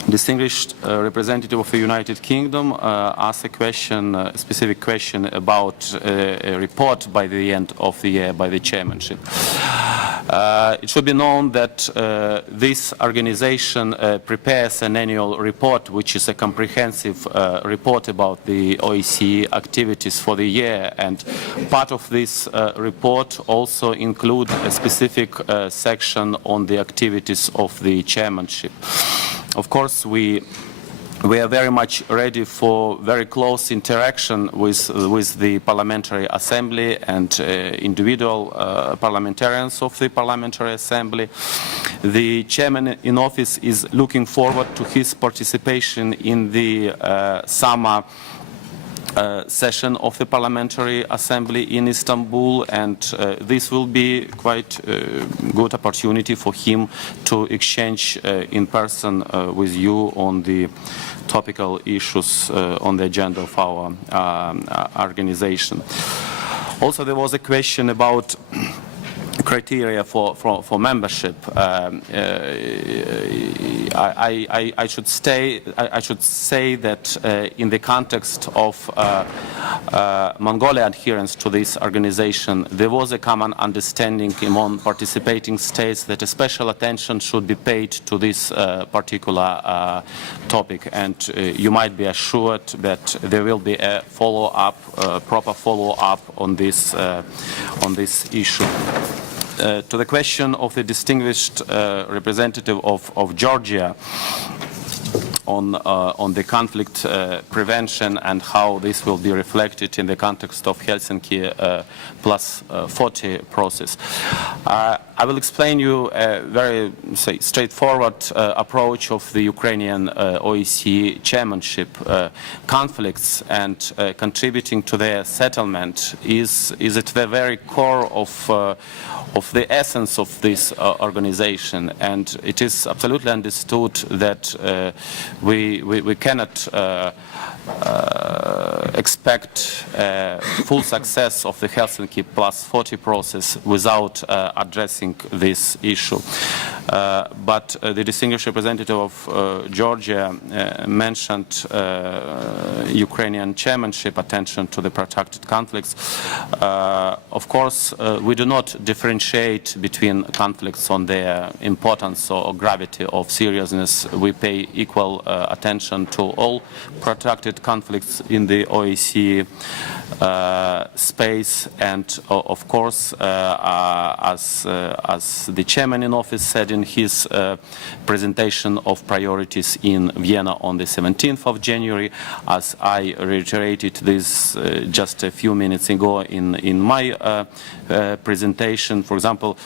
Distinguished representative of the United Kingdom asked a question, a specific question about a report by the end of the year by the chairmanship. It should be known that this organization prepares an annual report, which is a comprehensive report about the OSCE activities for the year, and part of this report also includes a specific section on the activities of the chairmanship. Of course, we are very much ready for very close interaction with the Parliamentary Assembly and individual parliamentarians of the Parliamentary Assembly. The chairman in office is looking forward to his participation in the summer session of the Parliamentary Assembly in Istanbul, and this will be quite a good opportunity for him to exchange in person with you on the topical issues on the agenda of our organization. Also, there was a question about criteria for membership. I should say that in the context of Mongolia adherence to this organization, there was a common understanding among participating states that a special attention should be paid to this particular topic, and you might be assured that there will be a follow-up, proper follow-up on this issue. To the question of the distinguished representative of Georgia on the conflict prevention and how this will be reflected in the context of Helsinki plus 40 process. I will explain you a very straightforward approach of the Ukrainian OSCE chairmanship. Conflicts and contributing to their settlement is at the very core of the essence of this organization, and it is absolutely understood that we cannot expect full success of the Helsinki plus 40 process without addressing this issue. But the distinguished representative of Georgia mentioned Ukrainian chairmanship attention to the protracted conflicts. Of course, we do not differentiate between conflicts on their importance or gravity of seriousness. We pay equal attention to all protracted conflicts in the OSCE space, and of course, as the chairman in office said in his presentation of priorities in Vienna on the 17th of January, as I reiterated this just a few minutes ago in my presentation. For example,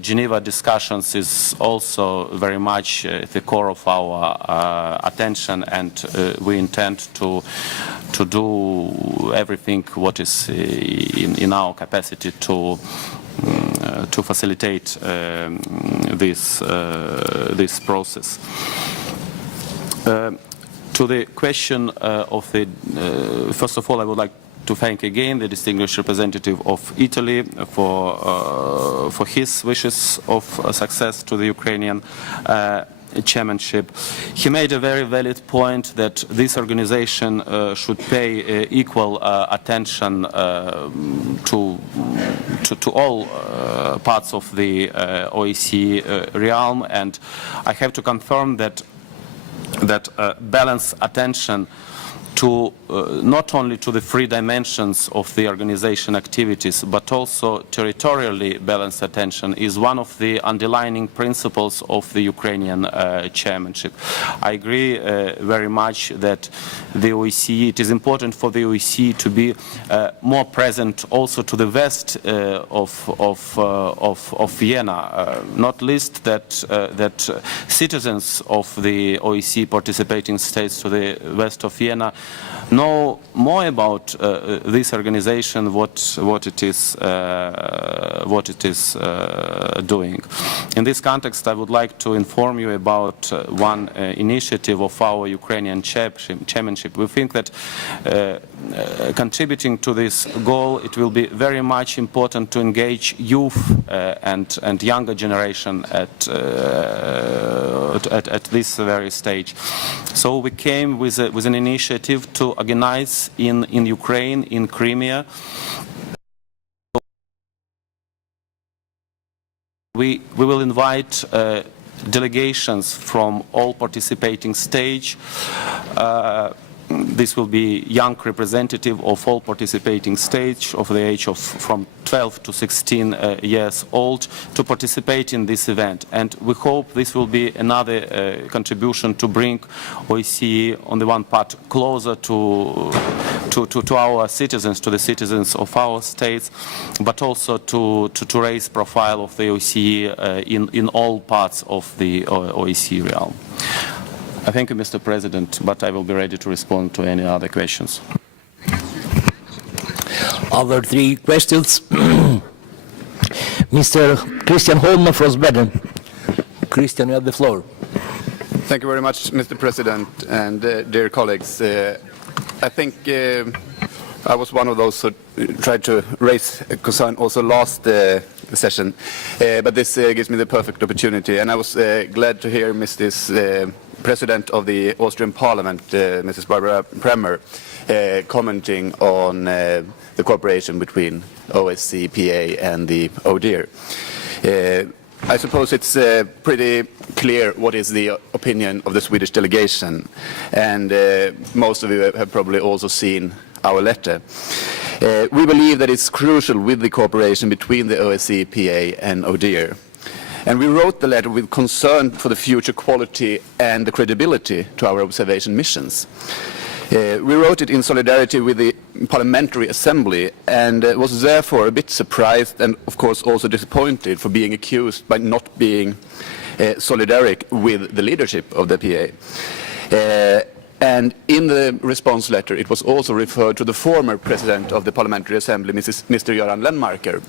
Geneva discussions is also very much at the core of our attention, and we intend to do everything what is in our capacity to facilitate this process. To the question of the, first of all, I would like to thank again the distinguished representative of Italy for his wishes of success to the Ukrainian chairmanship. He made a very valid point that this organization should pay equal attention to all parts of the OSCE realm, and I have to confirm that balanced attention to not only to the three dimensions of the organization activities, but also territorially balanced attention is one of the underlying principles of the Ukrainian chairmanship. I agree very much that the OSCE, it is important for the OSCE to be more present also to the west of Vienna, not least that citizens of the OSCE participating states to the west of Vienna know more about this organization, what it is doing. In this context, I would like to inform you about one initiative of our Ukrainian chairmanship. We think that contributing to this goal, it will be very much important to engage youth and younger generation at this very stage. So we came with an initiative to organize in Ukraine, in Crimea. We will invite delegations from all participating states. This will be young representative of all participating states of the age of from 12 to 16 years old to participate in this event. And we hope this will be another contribution to bring OSCE on the one part closer to our citizens, to the citizens of our states, but also to raise profile of the OSCE in all parts of the OSCE realm. I thank you, Mr. President, but I will be ready to respond to any other questions. Other three questions. Mr. Christian Holmer from Sweden. Christian, you have the floor. Thank you very much, Mr. President, and dear colleagues. I think I was one of those who tried to raise a concern also last session, but this gives me the perfect opportunity, and I was glad to hear Mrs. President of the Austrian Parliament, Mrs. Barbara Bremer, commenting on the cooperation between OSCE, PA and the ODIHR. I suppose it's pretty clear what is the opinion of the Swedish delegation, and most of you have probably also seen our letter. We believe that it's crucial with the cooperation between the OSCE, PA and ODIHR. And we wrote the letter with concern for the future quality and the credibility to our observation missions. We wrote it in solidarity with the Parliamentary Assembly and was therefore a bit surprised and of course also disappointed for being accused by not being solidaric with the leadership of the PA. And in the response letter it was also referred to the former President of the Parliamentary Assembly, Mr. Göran Lennmarker.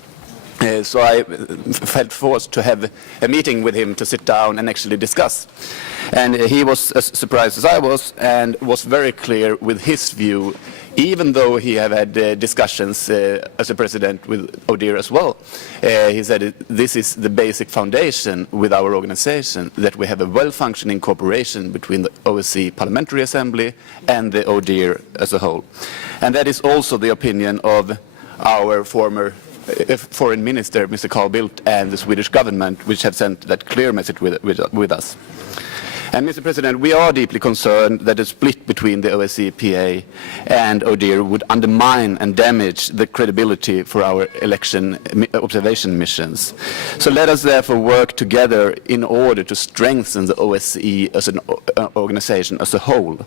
So I felt forced to have a meeting with him to sit down and actually discuss. And he was as surprised as I was and was very clear with his view, even though he had had discussions as a president with ODIHR as well. He said this is the basic foundation with our organization, that we have a well-functioning cooperation between the OSCE Parliamentary Assembly and the ODIHR as a whole. And that is also the opinion of our former Foreign Minister, Mr. Carl Bildt, and the Swedish government, which have sent that clear message with us. And Mr. President, we are deeply concerned that a split between the OSCE, PA and ODIHR would undermine and damage the credibility for our election observation missions. So let us therefore work together in order to strengthen the OSCE as an organization as a whole.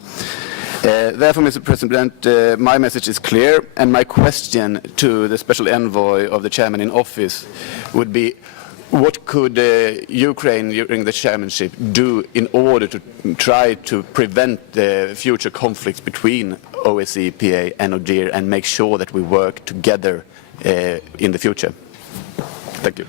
Therefore, Mr. President, my message is clear, and my question to the Special Envoy of the Chairman in Office would be, what could Ukraine during the chairmanship do in order to try to prevent future conflicts between OSCE, PA and ODIHR and make sure that we work together in the future? Thank you.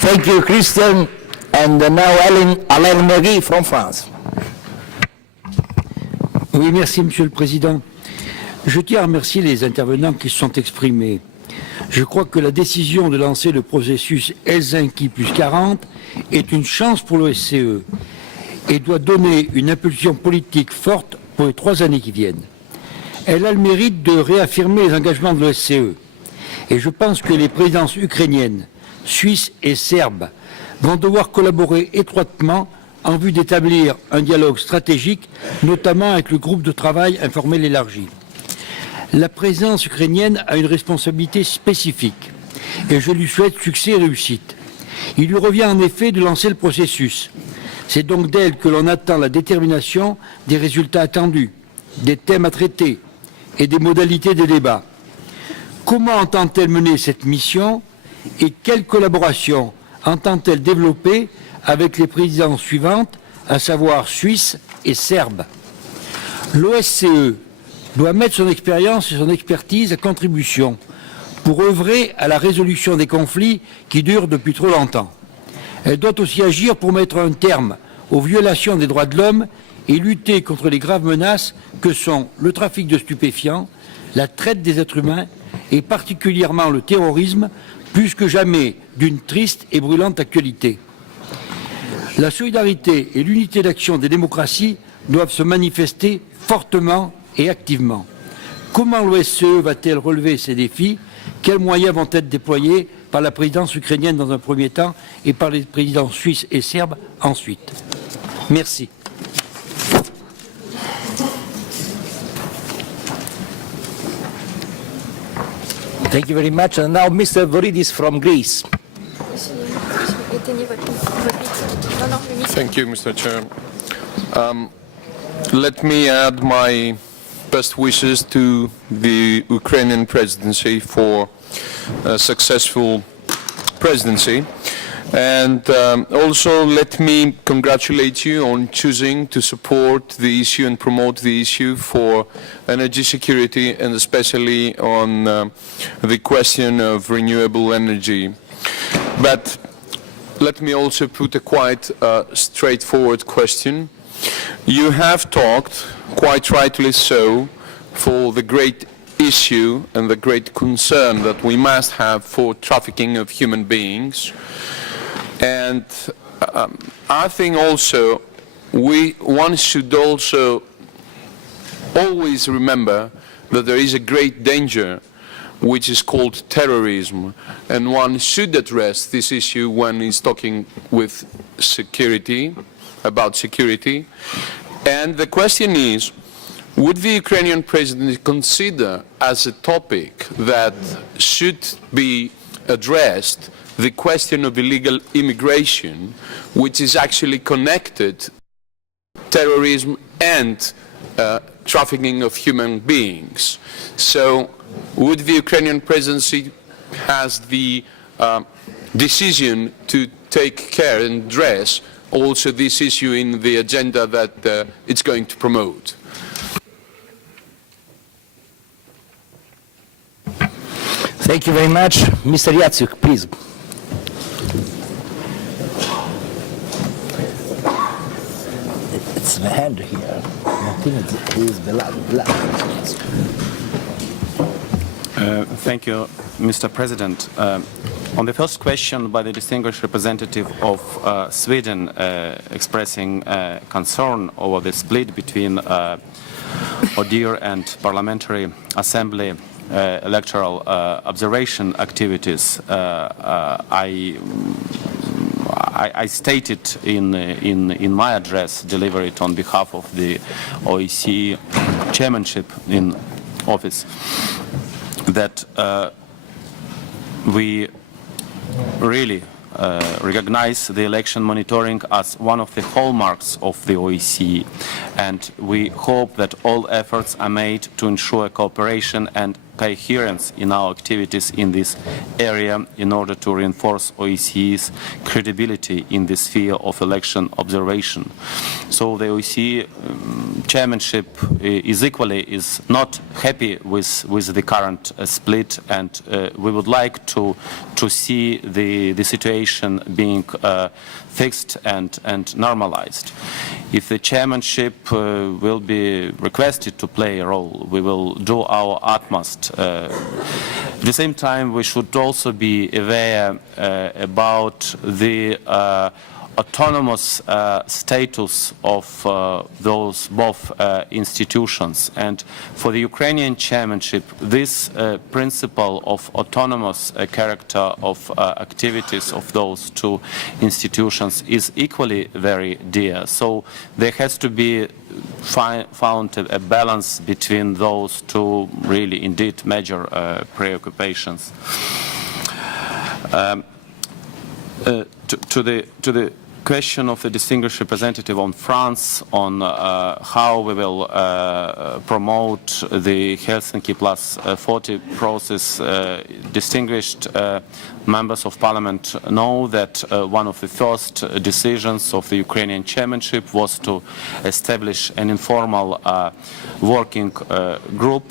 Thank you, Christian. And now Alain Marie from France. Oui, merci, Monsieur le Président. Je tiens à remercier les intervenants qui se sont exprimés. Je crois que la décision de lancer le processus Helsinki plus 40 est une chance pour l'OSCE et doit donner une impulsion politique forte pour les 3 années qui viennent. Elle a le mérite de réaffirmer les engagements de l'OSCE. Et je pense que les présidences ukrainiennes, suisses et serbes vont devoir collaborer étroitement en vue d'établir un dialogue stratégique, notamment avec le groupe de travail informel élargi. La présidence ukrainienne a une responsabilité spécifique et je lui souhaite succès et réussite. Il lui revient en effet de lancer le processus. C'est donc d'elle que l'on attend la détermination des résultats attendus, des thèmes à traiter et des modalités des débats. Comment entend-elle mener cette mission et quelle collaboration entend-elle développer avec les présidences suivantes, à savoir suisse et serbe? L'OSCE doit mettre son expérience et son expertise à contribution pour œuvrer à la résolution des conflits qui durent depuis trop longtemps. Elle doit aussi agir pour mettre un terme aux violations des droits de l'homme et lutter contre les graves menaces que sont le trafic de stupéfiants, la traite des êtres humains et particulièrement le terrorisme, plus que jamais d'une triste et brûlante actualité. La solidarité et l'unité d'action des démocraties doivent se manifester fortement et activement. Comment l'OSCE va-t-elle relever ces défis? Quels moyens vont être déployés par la présidence ukrainienne dans un premier temps et par les présidents suisses et serbes ensuite? Merci. Thank you very much. And now Mr. Voridis from Greece. Thank you, Mr. Chair. Let me add my best wishes to the Ukrainian presidency for a successful presidency. And also let me congratulate you on choosing to support the issue and promote the issue for energy security, and especially on the question of renewable energy. But let me also put a quite straightforward question. You have talked, quite rightly so, for the great issue and the great concern that we must have for trafficking of human beings. And I think also one should also always remember that there is a great danger which is called terrorism, and one should address this issue when he's talking with security, about security. And the question is, would the Ukrainian president consider as a topic that should be addressed the question of illegal immigration, which is actually connected to terrorism and trafficking of human beings? So would the Ukrainian presidency has the decision to take care and address also this issue in the agenda that it's going to promote? Thank you very much. Mr. Yatsuk, please. It's the hand here. I think it is the black. Thank you, Mr. President. On the first question by the distinguished representative of Sweden expressing concern over the split between ODIHR and Parliamentary Assembly electoral observation activities, I stated in my address delivered on behalf of the OSCE chairmanship in office that we really recognize the election monitoring as one of the hallmarks of the OSCE, and we hope that all efforts are made to ensure cooperation and coherence in our activities in this area in order to reinforce OSCE's credibility in the sphere of election observation. So the OSCE chairmanship is not happy with the current split, and we would like to see the situation being fixed and normalized. If the chairmanship will be requested to play a role, we will do our utmost. At the same time, we should also be aware about the autonomous status of those both institutions. And for the Ukrainian chairmanship, this principle of autonomous character of activities of those two institutions is equally very dear. So there has to be found a balance between those two really indeed major preoccupations. To the question of the distinguished representative on France, on how we will promote the Helsinki Plus 40 process, distinguished members of parliament know that one of the first decisions of the Ukrainian chairmanship was to establish an informal working group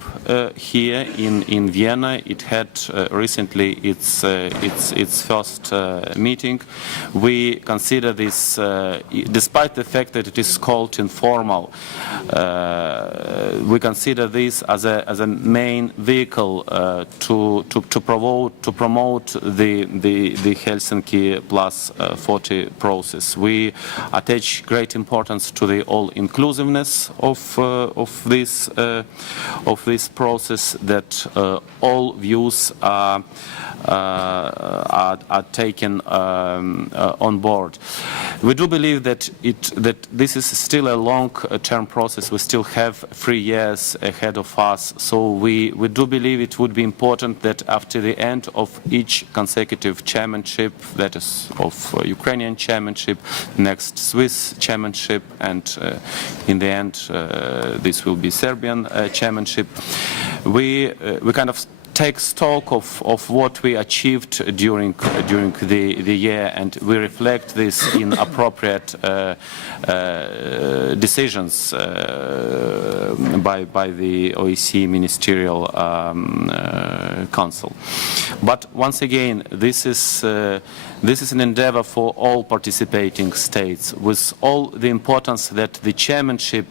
here in Vienna. It had recently its first meeting. We consider this, despite the fact that it is called informal, we consider this as a main vehicle to promote the Helsinki Plus 40 process. We attach great importance to the all-inclusiveness of this process, that all views are taken on board. We do believe that this is still a long-term process. We still have 3 years ahead of us. So we do believe it would be important that after the end of each consecutive chairmanship, that is of Ukrainian chairmanship, next Swiss chairmanship, and in the end this will be Serbian chairmanship, we kind of take stock of what we achieved during the year, and we reflect this in appropriate decisions by the OSCE Ministerial Council. But once again, this is an endeavor for all participating states, with all the importance that the chairmanship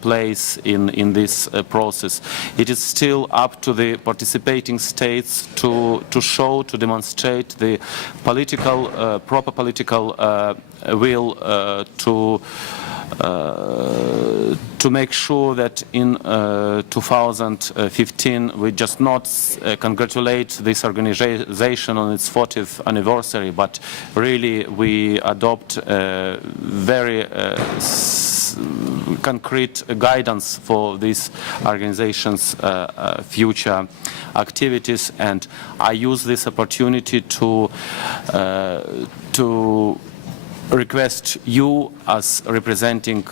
plays in this process. It is still up to the participating states to show, to demonstrate the proper political will to make sure that in 2015 we just not congratulate this organization on its 40th anniversary, but really we adopt very concrete guidance for this organization's future activities. And I use this opportunity to request you, as representing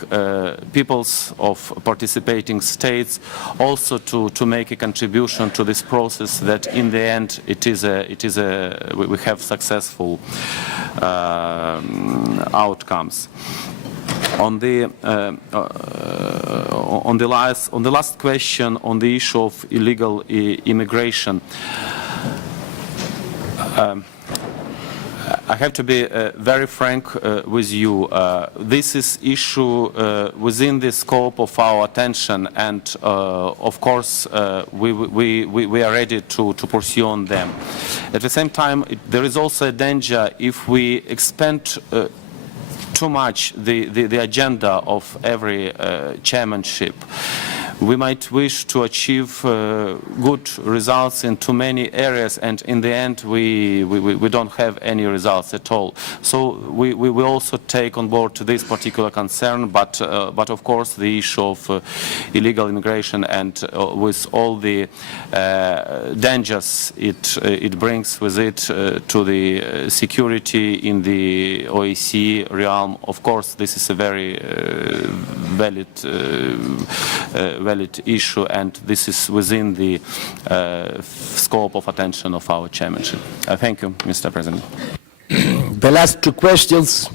peoples of participating states, also to make a contribution to this process, that in the end we have successful outcomes. On the last question on the issue of illegal immigration, I have to be very frank with you. This is issue within the scope of our attention, and of course we are ready to pursue on them. At the same time, there is also a danger if we expand too much the agenda of every chairmanship. We might wish to achieve good results in too many areas, and in the end we don't have any results at all. So we will also take on board this particular concern, but of course the issue of illegal immigration, and with all the dangers it brings with it to the security in the OSCE realm, of course this is a very valid issue, and this is within the scope of attention of our chairmanship. Thank you, Mr. President. The last two questions,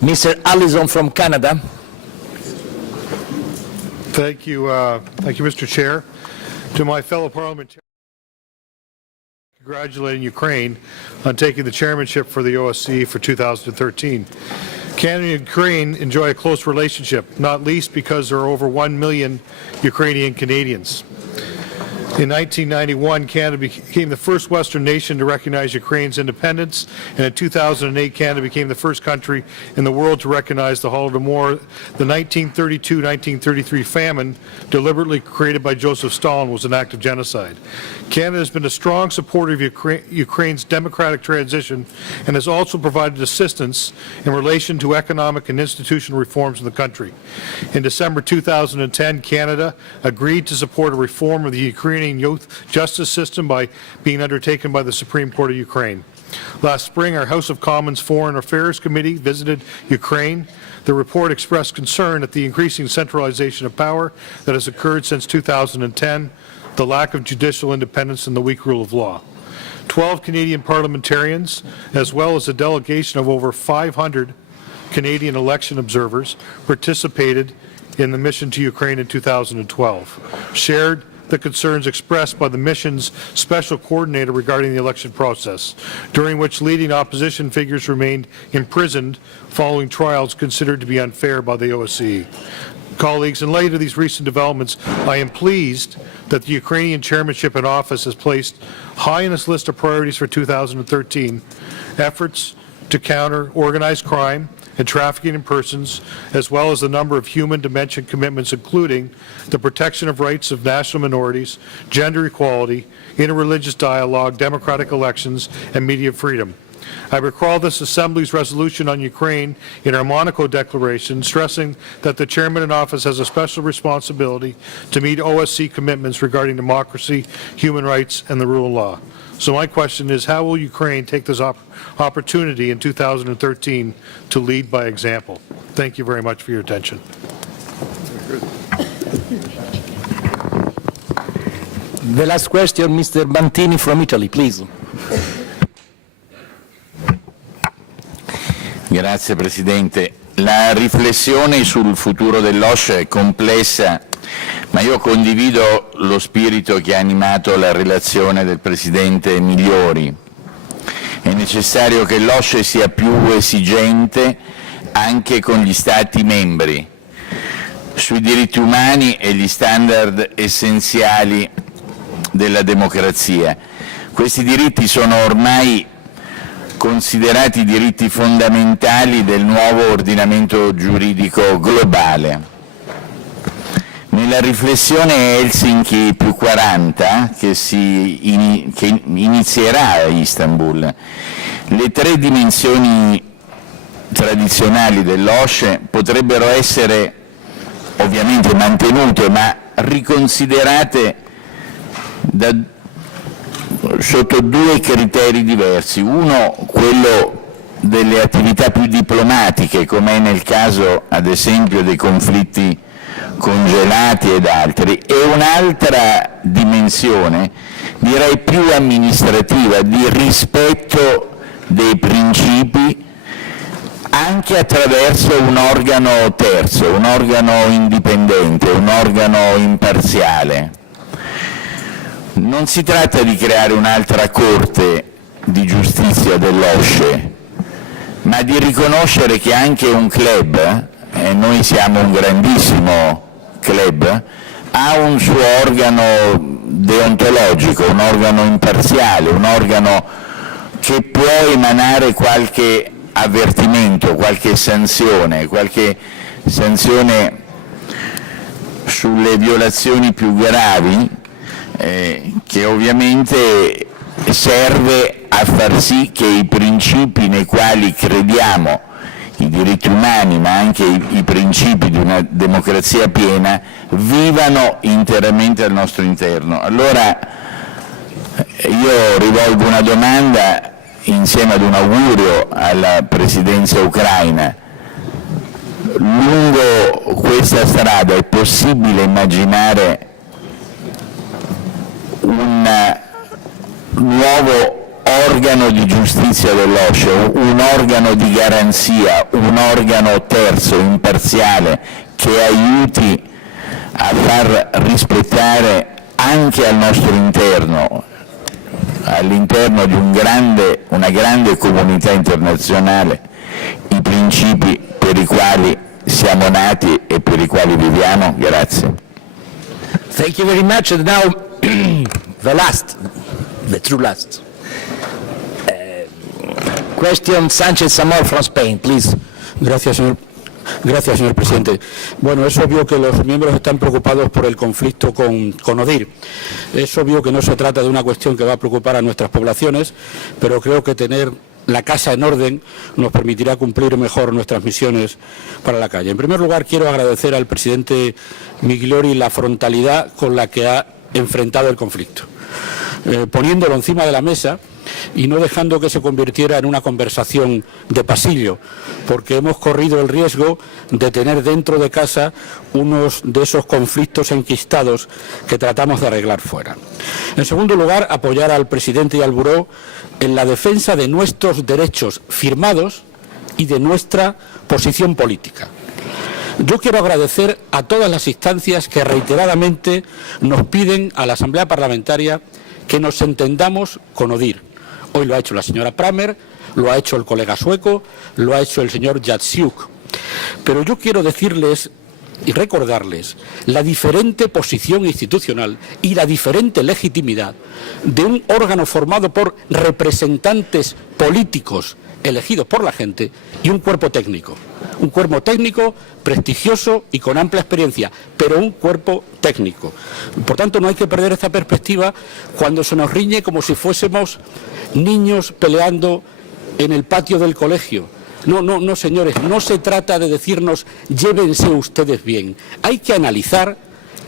Mr. Allison from Canada. Thank you, Mr. Chair. To my fellow parliamentarians, congratulating Ukraine on taking the chairmanship for the OSCE for 2013. Canada and Ukraine enjoy a close relationship, not least because there are over 1 million Ukrainian Canadians. In 1991, Canada became the first Western nation to recognize Ukraine's independence, and in 2008, Canada became the first country in the world to recognize the Holodomor. The 1932-1933 famine, deliberately created by Joseph Stalin, was an act of genocide. Canada has been a strong supporter of Ukraine's democratic transition and has also provided assistance in relation to economic and institutional reforms in the country. In December 2010, Canada agreed to support a reform of the Ukrainian youth justice system by being undertaken by the Supreme Court of Ukraine. Last spring, our House of Commons Foreign Affairs Committee visited Ukraine. The report expressed concern at the increasing centralization of power that has occurred since 2010, the lack of judicial independence, and the weak rule of law. 12 Canadian parliamentarians, as well as a delegation of over 500 Canadian election observers, participated in the mission to Ukraine in 2012, shared the concerns expressed by the mission's special coordinator regarding the election process, during which leading opposition figures remained imprisoned following trials considered to be unfair by the OSCE. Colleagues, in light of these recent developments, I am pleased that the Ukrainian chairmanship in office has placed high in its list of priorities for 2013 efforts to counter organized crime and trafficking in persons, as well as the number of human dimension commitments, including the protection of rights of national minorities, gender equality, interreligious dialogue, democratic elections, and media freedom. I recall this Assembly's resolution on Ukraine in our Monaco Declaration, stressing that the Chairman in office has a special responsibility to meet OSCE commitments regarding democracy, human rights, and the rule of law. So my question is, how will Ukraine take this opportunity in 2013 to lead by example? Thank you very much for your attention. The last question, Mr. Bantini from Italy, please. Grazie Presidente. La riflessione sul futuro dell'OSCE è complessa ma io condivido lo spirito che ha animato la relazione del Presidente Migliori. È necessario che l'OSCE sia più esigente anche con gli Stati membri sui diritti umani e gli standard essenziali della democrazia. Questi diritti sono ormai considerati diritti fondamentali del nuovo ordinamento giuridico globale. Nella riflessione Helsinki più 40, che inizierà a Istanbul, le 3 dimensioni tradizionali dell'OSCE potrebbero essere ovviamente mantenute, ma riconsiderate sotto 2 criteri diversi. Uno, quello delle attività più diplomatiche, come è nel caso ad esempio dei conflitti congelati ed altri, e un'altra dimensione, direi più amministrativa, di rispetto dei principi anche attraverso un organo terzo, un organo indipendente, un organo imparziale. Non si tratta di creare un'altra Corte di giustizia dell'OSCE, ma di riconoscere che anche un club, e noi siamo un grandissimo club, ha un suo organo deontologico, un organo imparziale, un organo che può emanare qualche avvertimento, qualche sanzione sulle violazioni più gravi, che ovviamente serve a far sì che i principi nei quali crediamo, i diritti umani ma anche i principi di una democrazia piena, vivano interamente al nostro interno. Allora io rivolgo una domanda insieme ad un augurio alla presidenza ucraina. Lungo questa strada è possibile immaginare un nuovo organo di giustizia dell'OSCE, un organo di garanzia, un organo terzo, imparziale, che aiuti a far rispettare anche al nostro interno, all'interno di una grande comunità internazionale, i principi per i quali siamo nati e per i quali viviamo? Grazie. Thank you very much. And now the true last. Question, Sánchez Amor from Spain, please. Gracias, señor presidente. Bueno, es obvio que los miembros están preocupados por el conflicto con ODIHR. Es obvio que no se trata de una cuestión que va a preocupar a nuestras poblaciones, pero creo que tener la casa en orden nos permitirá cumplir mejor nuestras misiones para la calle. En primer lugar, quiero agradecer al presidente Migliori la frontalidad con la que ha enfrentado el conflicto, poniéndolo encima de la mesa y no dejando que se convirtiera en una conversación de pasillo, porque hemos corrido el riesgo de tener dentro de casa unos de esos conflictos enquistados que tratamos de arreglar fuera. En segundo lugar, apoyar al presidente y al Buró en la defensa de nuestros derechos firmados y de nuestra posición política. Yo quiero agradecer a todas las instancias que reiteradamente nos piden a la Asamblea Parlamentaria que nos entendamos con ODIHR. Hoy lo ha hecho la señora Pramer, lo ha hecho el colega sueco, lo ha hecho el señor Jatsiuk. Pero yo quiero decirles y recordarles la diferente posición institucional y la diferente legitimidad de un órgano formado por representantes políticos elegidos por la gente y un cuerpo técnico. Un cuerpo técnico prestigioso y con amplia experiencia, pero un cuerpo técnico. Por tanto, no hay que perder esta perspectiva cuando se nos riñe como si fuésemos niños peleando en el patio del colegio. No, señores, no se trata de decirnos llévense ustedes bien. Hay que analizar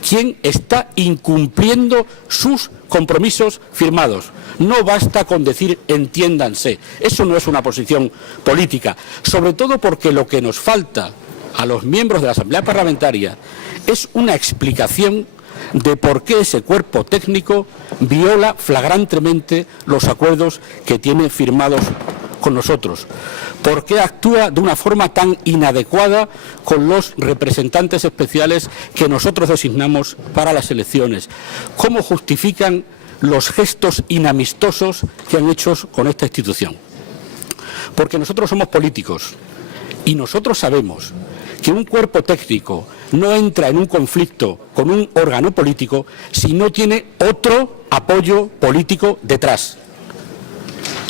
quién está incumpliendo sus compromisos firmados. No basta con decir entiéndanse. Eso no es una posición política, sobre todo porque lo que nos falta a los miembros de la Asamblea Parlamentaria es una explicación de por qué ese cuerpo técnico viola flagrantemente los acuerdos que tiene firmados con nosotros? ¿Por qué actúa de una forma tan inadecuada con los representantes especiales que nosotros designamos para las elecciones? ¿Cómo justifican los gestos inamistosos que han hecho con esta institución? Porque nosotros somos políticos y nosotros sabemos que un cuerpo técnico no entra en un conflicto con un órgano político si no tiene otro apoyo político detrás.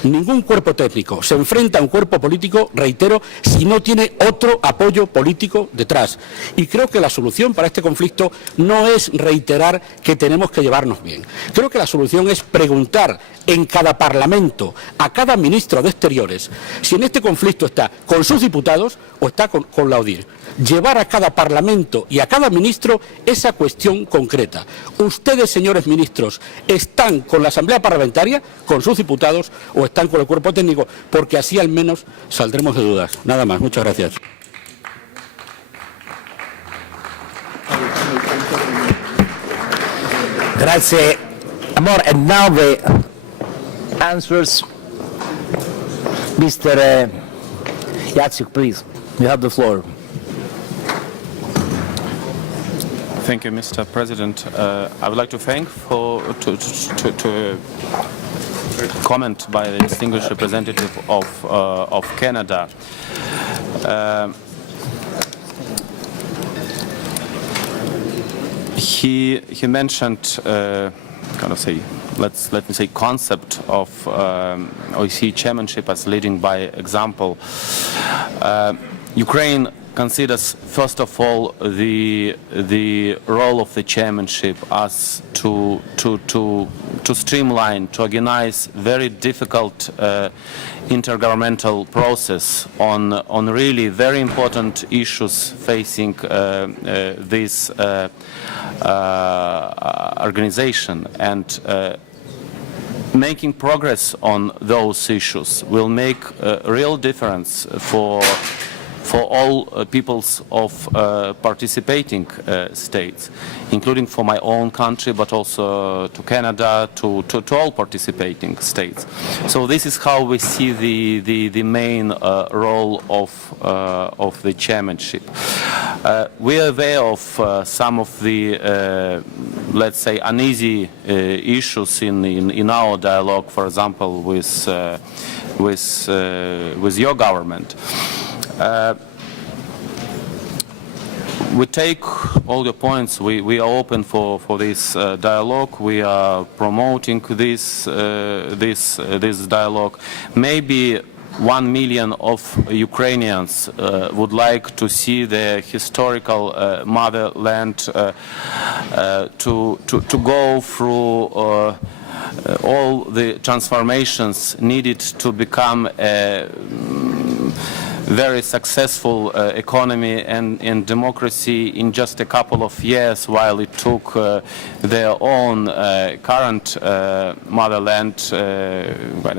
Ningún cuerpo técnico se enfrenta a un cuerpo político, reitero, si no tiene otro apoyo político detrás. Y creo que la solución para este conflicto no es reiterar que tenemos que llevarnos bien. Creo que la solución es preguntar en cada parlamento a cada ministro de Exteriores si en este conflicto está con sus diputados o está con la ODIHR. Llevar a cada parlamento y a cada ministro esa cuestión concreta. Ustedes, señores ministros, ¿están con la Asamblea Parlamentaria, con sus diputados, o están con el cuerpo técnico? Porque así al menos saldremos de dudas. Nada más. Muchas gracias. Grazie, Amor. And now the answers. Mr. Yatsuk, please. You have the floor. Thank you, Mr. President. I would like to thank to comment by the distinguished representative of Canada. He mentioned let me say concept of OSCE chairmanship as leading by example. Ukraine considers, first of all, the role of the chairmanship as to streamline, to organize very difficult intergovernmental process on really very important issues facing this organization, and making progress on those issues will make a real difference for all peoples of participating states, including for my own country, but also to Canada, to all participating states. So this is how we see the main role of the chairmanship. We are aware of some of the, let's say, uneasy issues in our dialogue, for example, with your government. We take all your points. We are open for this dialogue. We are promoting this dialogue. Maybe 1 million of Ukrainians would like to see the historical motherland to go through all the transformations needed to become a very successful economy and democracy in just a couple of years, while it took their own current motherland,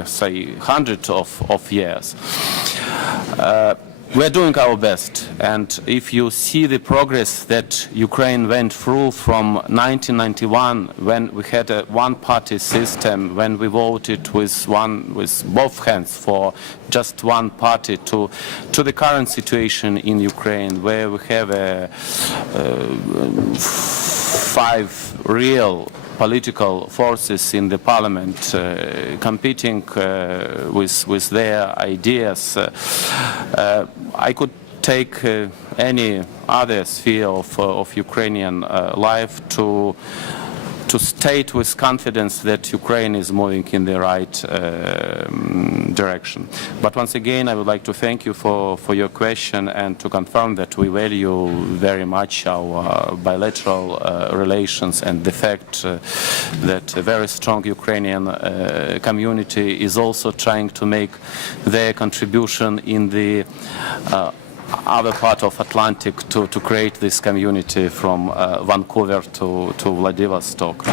say, hundreds of years. We're doing our best, and if you see the progress that Ukraine went through from 1991, when we had a one-party system, when we voted with both hands for just one party, to the current situation in Ukraine, where we have 5 real political forces in the parliament competing with their ideas. I could take any other sphere of Ukrainian life to state with confidence that Ukraine is moving in the right direction. But once again, I would like to thank you for your question and to confirm that we value very much our bilateral relations, and the fact that a very strong Ukrainian community is also trying to make their contribution in the other part of Atlantic to create this community from Vancouver to Vladivostok.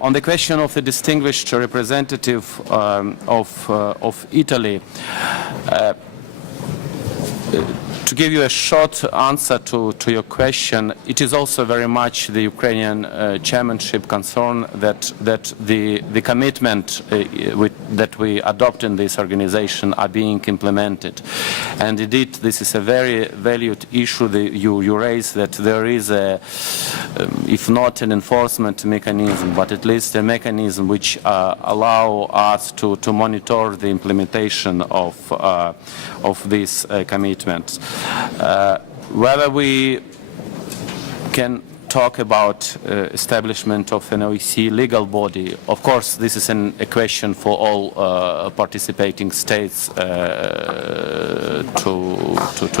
On the question of the distinguished representative of Italy, to give you a short answer to your question, it is also very much the Ukrainian chairmanship concern that the commitment that we adopt in this organization are being implemented. And indeed, this is a very valued issue that you raise, that there is a, if not an enforcement mechanism, but at least a mechanism which allow us to monitor the implementation of these commitments. Whether we can talk about establishment of an OSCE legal body, of course this is a question for all participating states to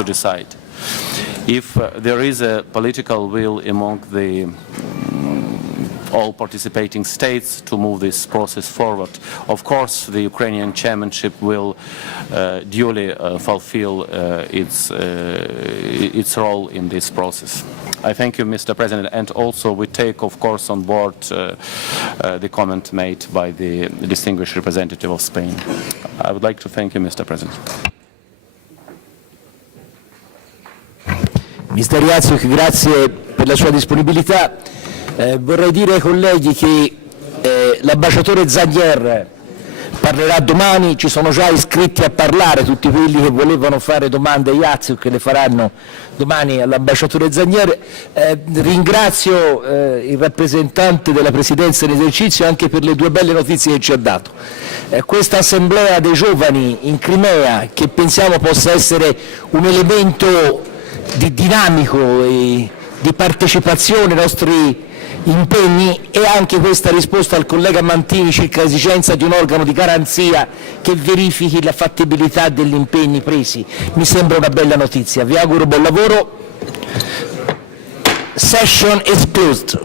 decide. If there is a political will among the all participating states to move this process forward, of course the Ukrainian chairmanship will duly fulfill its role in this process. I thank you, Mr. President, and also we take, of course, on board the comment made by the distinguished representative of Spain. I would like to thank you, Mr. President. Mr. Jacek, grazie per la sua disponibilità. Vorrei dire ai colleghi che l'ambasciatore Zaghier parlerà domani, ci sono già iscritti a parlare tutti quelli che volevano fare domande a Jacek, che le faranno domani all'ambasciatore Zaghier. Ringrazio il rappresentante della Presidenza in esercizio anche per le due belle notizie che ci ha dato. Questa assemblea dei giovani in Crimea, che pensiamo possa essere un elemento dinamico e di partecipazione ai nostri impegni, e anche questa risposta al collega Mantini circa l'esigenza di un organo di garanzia che verifichi la fattibilità degli impegni presi, mi sembra una bella notizia. Vi auguro buon lavoro. Session is closed.